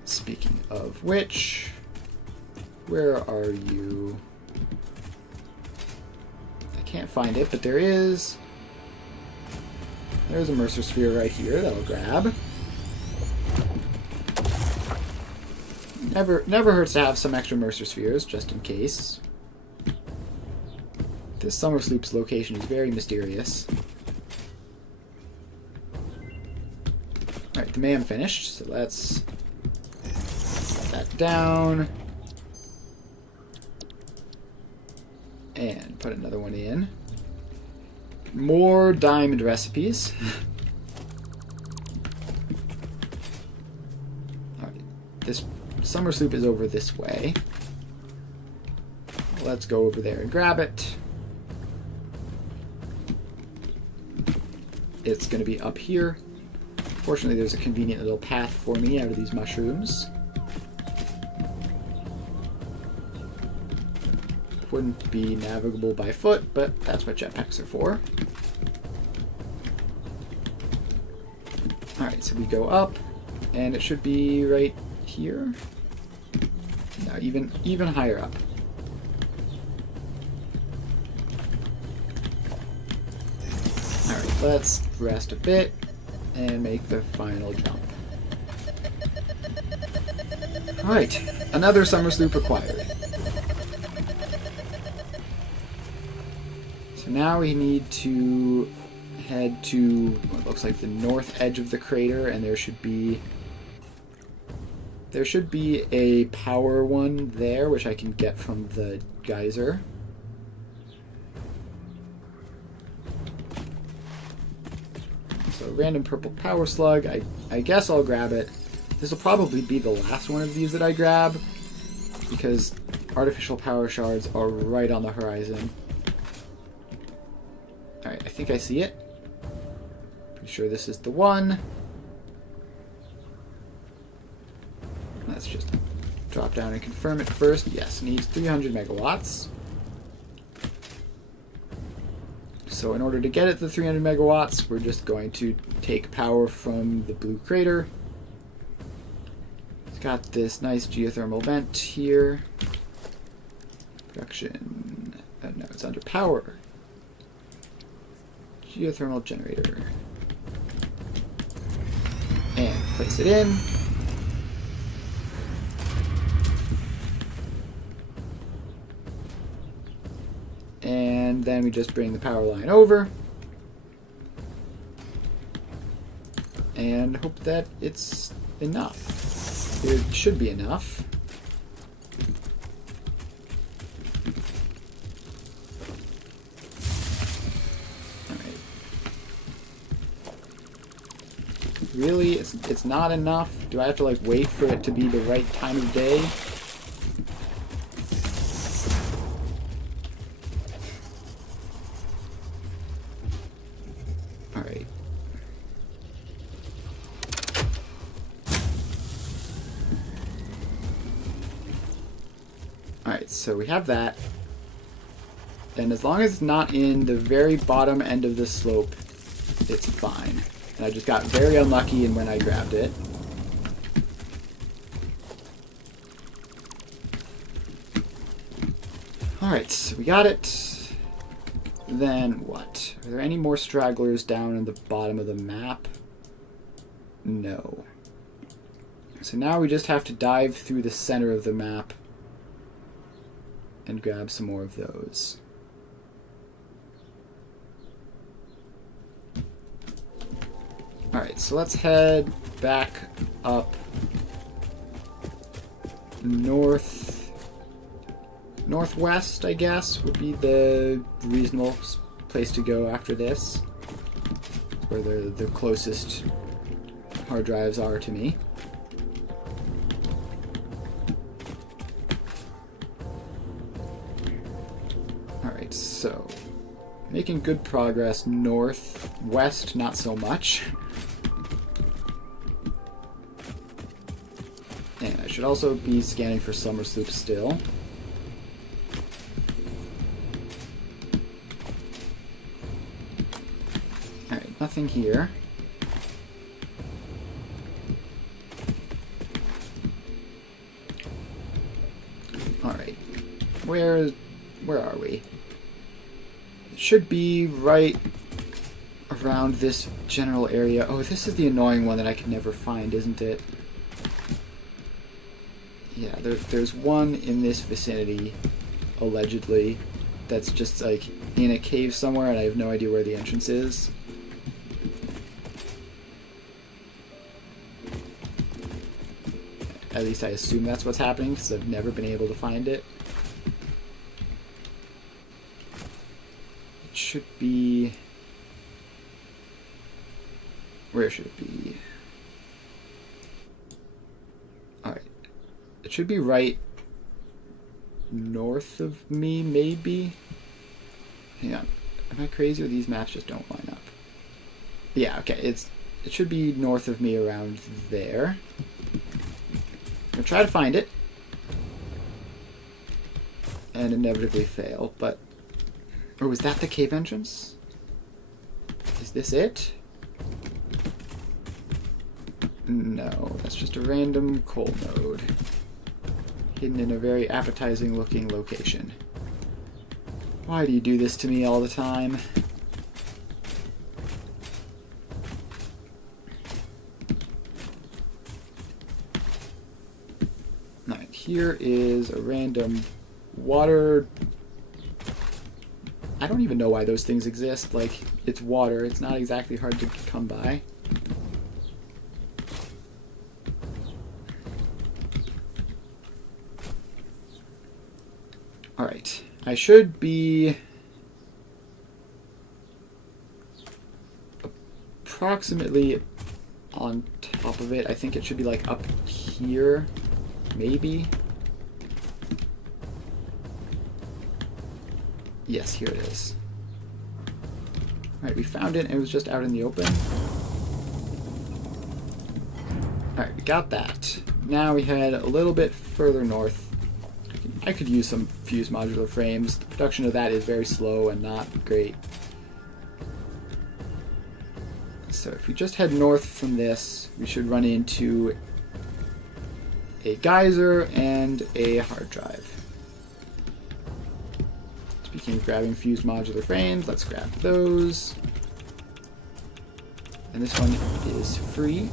Speaking of which, where are you? I can't find it, but there's a Mercer Sphere right here that I'll grab. Never hurts to have some extra Mercer Spheres, just in case. This Summer Sloop's location is very mysterious. Alright, the man finished, so let's put that down. And put another one in. More diamond recipes. Alright, this Summer Sloop is over this way. Let's go over there and grab it. It's going to be up here. Fortunately, there's a convenient little path for me out of these mushrooms. Wouldn't be navigable by foot, but that's what jetpacks are for. Alright, so we go up, and it should be right here. No, even higher up. Alright, let's rest a bit and make the final jump. Alright, another summer sloop acquired. So now we need to head to what looks like the north edge of the crater, and there should be a power one there, which I can get from the geyser. So random purple power slug, I guess I'll grab it. This will probably be the last one of these that I grab, because artificial power shards are right on the horizon. Alright, I think I see it. Pretty sure this is the one. Let's just drop down and confirm it first. Yes, needs 300 megawatts. So in order to get it to 300 megawatts, we're just going to take power from the blue crater. It's got this nice geothermal vent here. Production. No, it's under power. Geothermal generator. And place it in. And then we just bring the power line over. And hope that it's enough. It should be enough. Alright. Really? It's not enough? Do I have to like wait for it to be the right time of day? Alright, so we have that. And as long as it's not in the very bottom end of the slope, it's fine. And I just got very unlucky in when I grabbed it. Alright, so we got it. Then what? Are there any more stragglers down in the bottom of the map? No. So now we just have to dive through the center of the map and grab some more of those. Alright, so let's head back up northwest, I guess, would be the reasonable place to go after this. It's where the closest hard drives are to me. Alright, so making good progress. Northwest, not so much. And I should also be scanning for summer sloop still. Alright, nothing here. Alright. Where are we? It should be right around this general area. Oh, this is the annoying one that I can never find, isn't it? Yeah, there's one in this vicinity, allegedly, that's just like in a cave somewhere, and I have no idea where the entrance is. At least I assume that's what's happening, because I've never been able to find it. It should be... Where should it be? Alright. It should be right north of me, maybe? Hang on. Am I crazy or these maps just don't line up? Yeah, okay. It should be north of me around there. I'm gonna try to find it. And inevitably fail, but... Oh, is that the cave entrance? Is this it? No, that's just a random coal node. Hidden in a very appetizing looking location. Why do you do this to me all the time? Alright, here is a random water... I don't even know why those things exist. Like, it's water. It's not exactly hard to come by. Alright, I should be approximately on top of it. I think it should be like up here, maybe. Yes, here it is. Alright, we found it and it was just out in the open. Alright, we got that. Now we head a little bit further north. I could use some fused modular frames. The production of that is very slow and not great. So if we just head north from this, we should run into a geyser and a hard drive. Speaking of grabbing fused modular frames, let's grab those. And this one is free.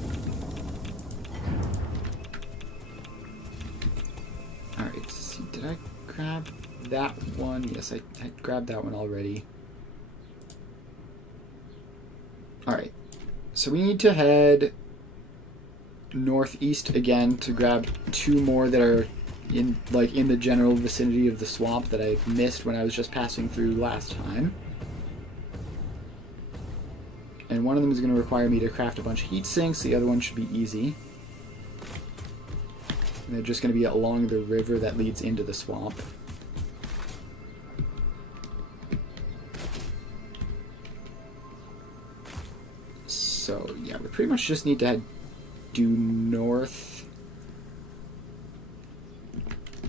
Alright, let's see, did I grab that one? Yes, I grabbed that one already. Alright, so we need to head northeast again to grab two more that are in the general vicinity of the swamp that I missed when I was just passing through last time. And one of them is going to require me to craft a bunch of heat sinks, the other one should be easy. And they're just going to be along the river that leads into the swamp. So, yeah, we pretty much just need to head due north.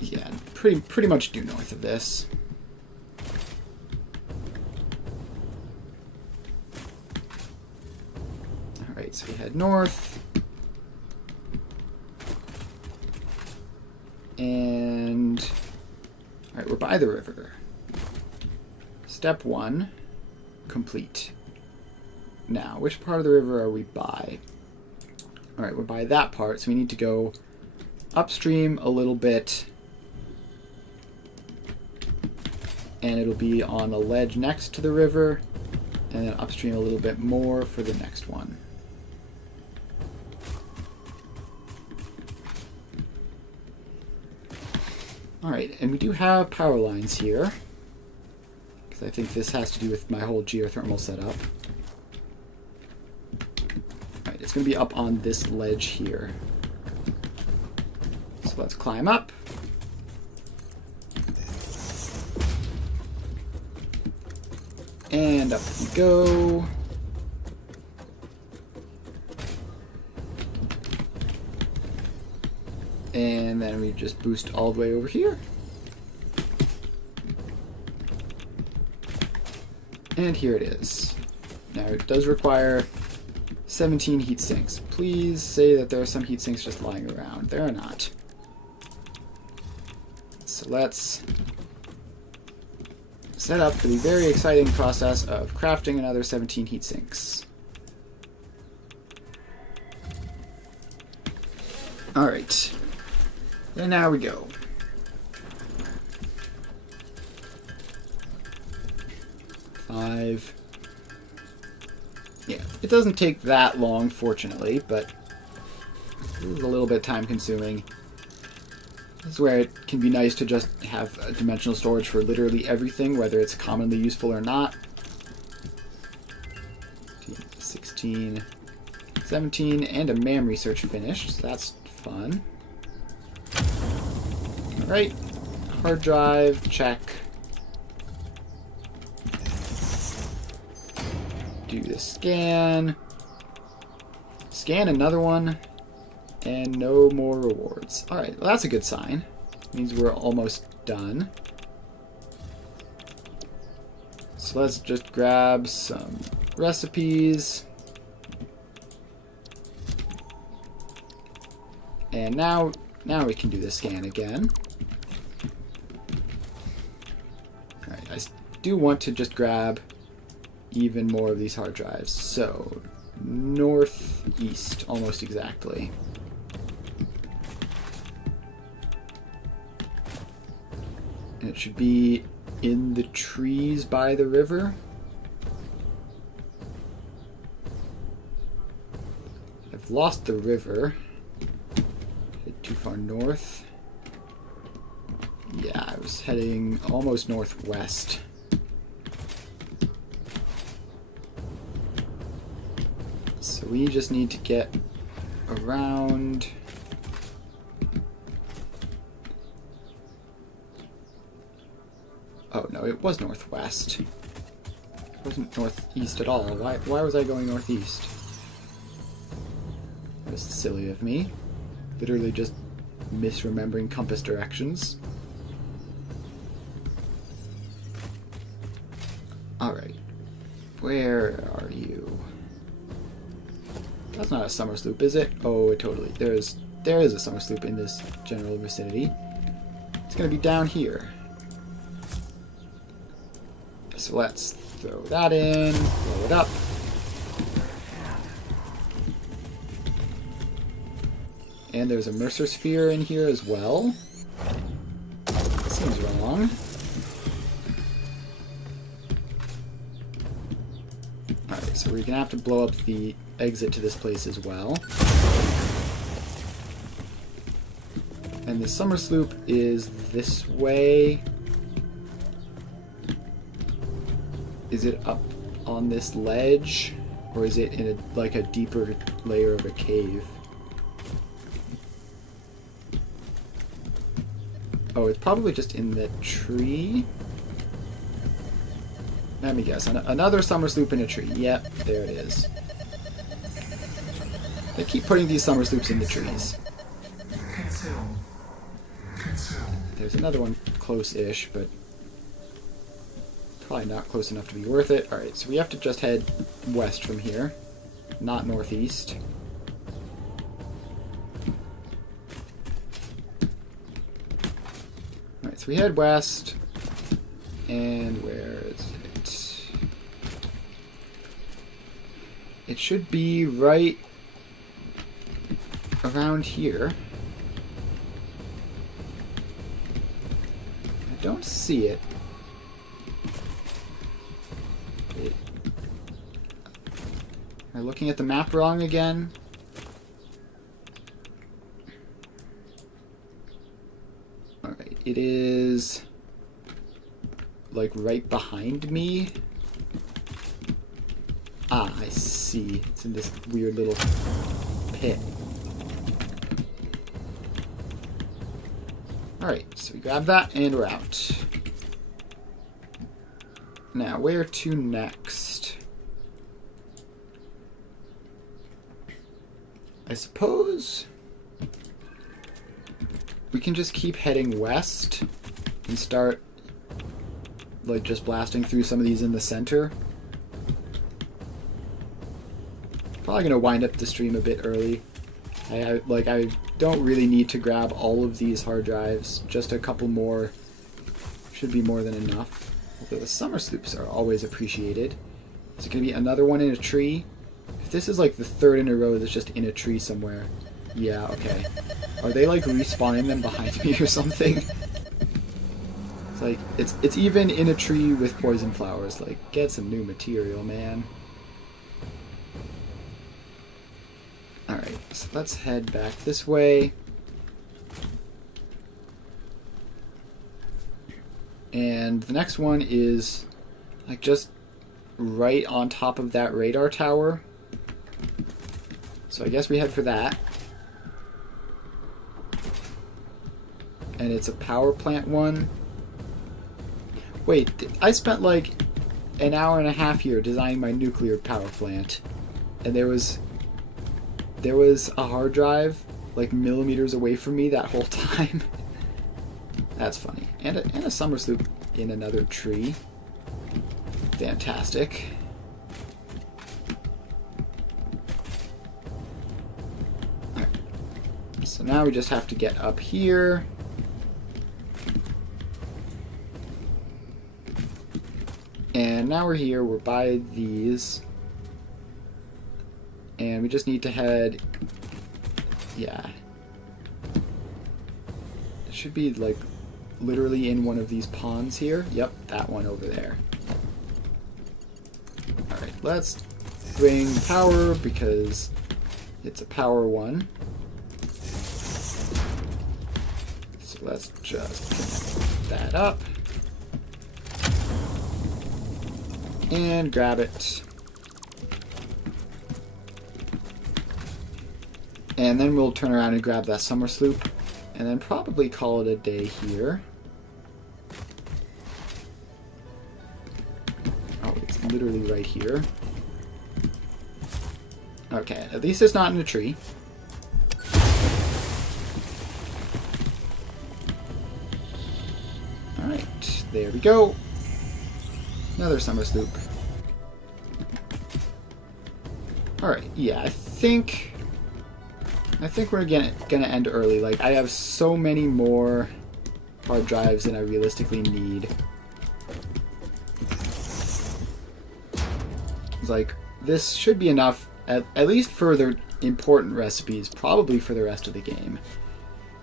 Yeah, pretty much due north of this. Alright, so we head north. And... Alright, we're by the river. Step 1, complete. Now, which part of the river are we by? Alright, we're by that part, so we need to go upstream a little bit. And it'll be on a ledge next to the river. And then upstream a little bit more for the next one. Alright, and we do have power lines here. Because I think this has to do with my whole geothermal setup. Alright, it's going to be up on this ledge here. So let's climb up. And up we go. And then we just boost all the way over here. And here it is. Now it does require 17 heat sinks. Please say that there are some heat sinks just lying around. There are not. So let's set up for the very exciting process of crafting another 17 heat sinks. Alright. And now we go. Five. Yeah, it doesn't take that long, fortunately, but it is a little bit time consuming. This is where it can be nice to just have a dimensional storage for literally everything, whether it's commonly useful or not. 16, 17, and a MAM research finished, so that's fun. Alright, hard drive, check. Do the scan. Scan another one. And no more rewards. Alright, well that's a good sign. Means we're almost done. So let's just grab some recipes. And now we can do the scan again. Alright, I do want to just grab even more of these hard drives. So, northeast, almost exactly. And it should be in the trees by the river. I've lost the river. Head too far north. Yeah, I was heading almost northwest. So we just need to get around. Oh no, it was northwest. It wasn't northeast at all. Why was I going northeast? That was silly of me. Literally just misremembering compass directions. Alright. Where are you? That's not a summer sloop, is it? Oh, it totally. There is a summer sloop in this general vicinity. It's gonna be down here. So let's throw that in, blow it up. And there's a Mercer sphere in here as well. Seems wrong. Alright, so we're gonna have to blow up the exit to this place as well. And the summer sloop is this way. Is it up on this ledge, or is it in like a deeper layer of a cave? Oh, it's probably just in the tree. Let me guess. Another summer sloop in a tree. Yep, there it is. They keep putting these summer sloops in the trees. There's another one close-ish, but probably not close enough to be worth it. Alright, so we have to just head west from here, not northeast. Alright, so we head west, and where is it? It should be right around here. I don't see it. Am I looking at the map wrong again? Alright. it is like right behind me. Ah, I see. It's in this weird little pit. Alright, so we grab that and we're out. Now, where to next? I suppose we can just keep heading west and start like just blasting through some of these in the center. Probably gonna wind up the stream a bit early. I don't really need to grab all of these hard drives. Just a couple more should be more than enough. Although the summer sloops are always appreciated. Is it gonna be another one in a tree? If this is like the third in a row that's just in a tree somewhere. Yeah, okay. Are they like respawning them behind me or something? It's like it's even in a tree with poison flowers. Like, get some new material, man. Alright, so let's head back this way. And the next one is like just right on top of that radar tower. So I guess we head for that. And it's a power plant one. Wait, I spent like an hour and a half here designing my nuclear power plant. And there was a hard drive like millimeters away from me that whole time. That's funny. And a summer sloop in another tree. Fantastic. Alright. So now we just have to get up here. And now we're here, we're by these. And we just need to head... Yeah. It should be like literally in one of these ponds here. Yep, that one over there. Alright, let's bring power because it's a power one. So let's just connect that up. And grab it. And then we'll turn around and grab that summer sloop. And then probably call it a day here. Oh, it's literally right here. Okay, at least it's not in a tree. Alright, there we go. Another summer sloop. Alright, yeah, I think we're gonna end early. Like, I have so many more hard drives than I realistically need. It's like, this should be enough, at least for the important recipes, probably for the rest of the game.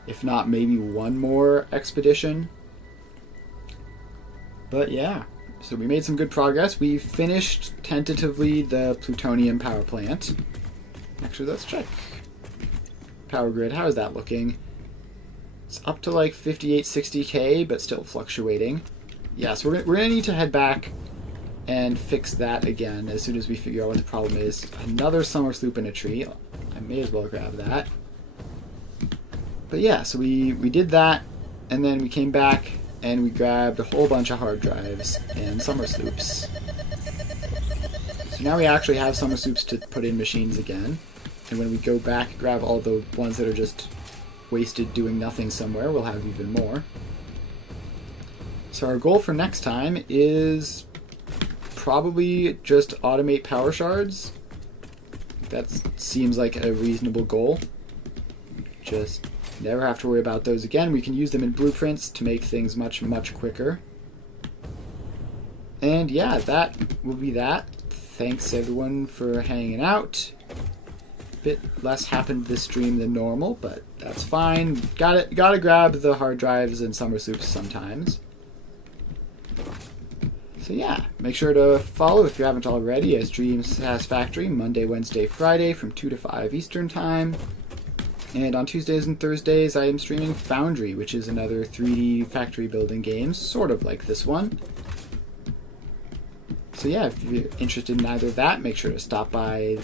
If not, maybe one more expedition. But yeah, so we made some good progress. We finished, tentatively, the plutonium power plant. Actually, let's check. Power grid, how is that looking? It's up to like 58, 60k, but still fluctuating. Yeah, so we're gonna need to head back and fix that again as soon as we figure out what the problem is. Another summer sloop in a tree. I may as well grab that. But yeah, so we did that, and then we came back and we grabbed a whole bunch of hard drives and summer sloops. So now we actually have summer sloops to put in machines again. And when we go back, grab all the ones that are just wasted doing nothing somewhere, we'll have even more. So our goal for next time is probably just automate power shards. That seems like a reasonable goal. Just never have to worry about those again. We can use them in blueprints to make things much, much quicker. And yeah, that will be that. Thanks everyone for hanging out. Bit less happened this stream than normal, but that's fine. Gotta grab the hard drives and summer sloops sometimes. So yeah, make sure to follow if you haven't already. I stream Satisfactory Monday, Wednesday, Friday from 2 to 5 Eastern Time. And on Tuesdays and Thursdays, I am streaming Foundry, which is another 3D factory building game, sort of like this one. So yeah, if you're interested in either of that, make sure to stop by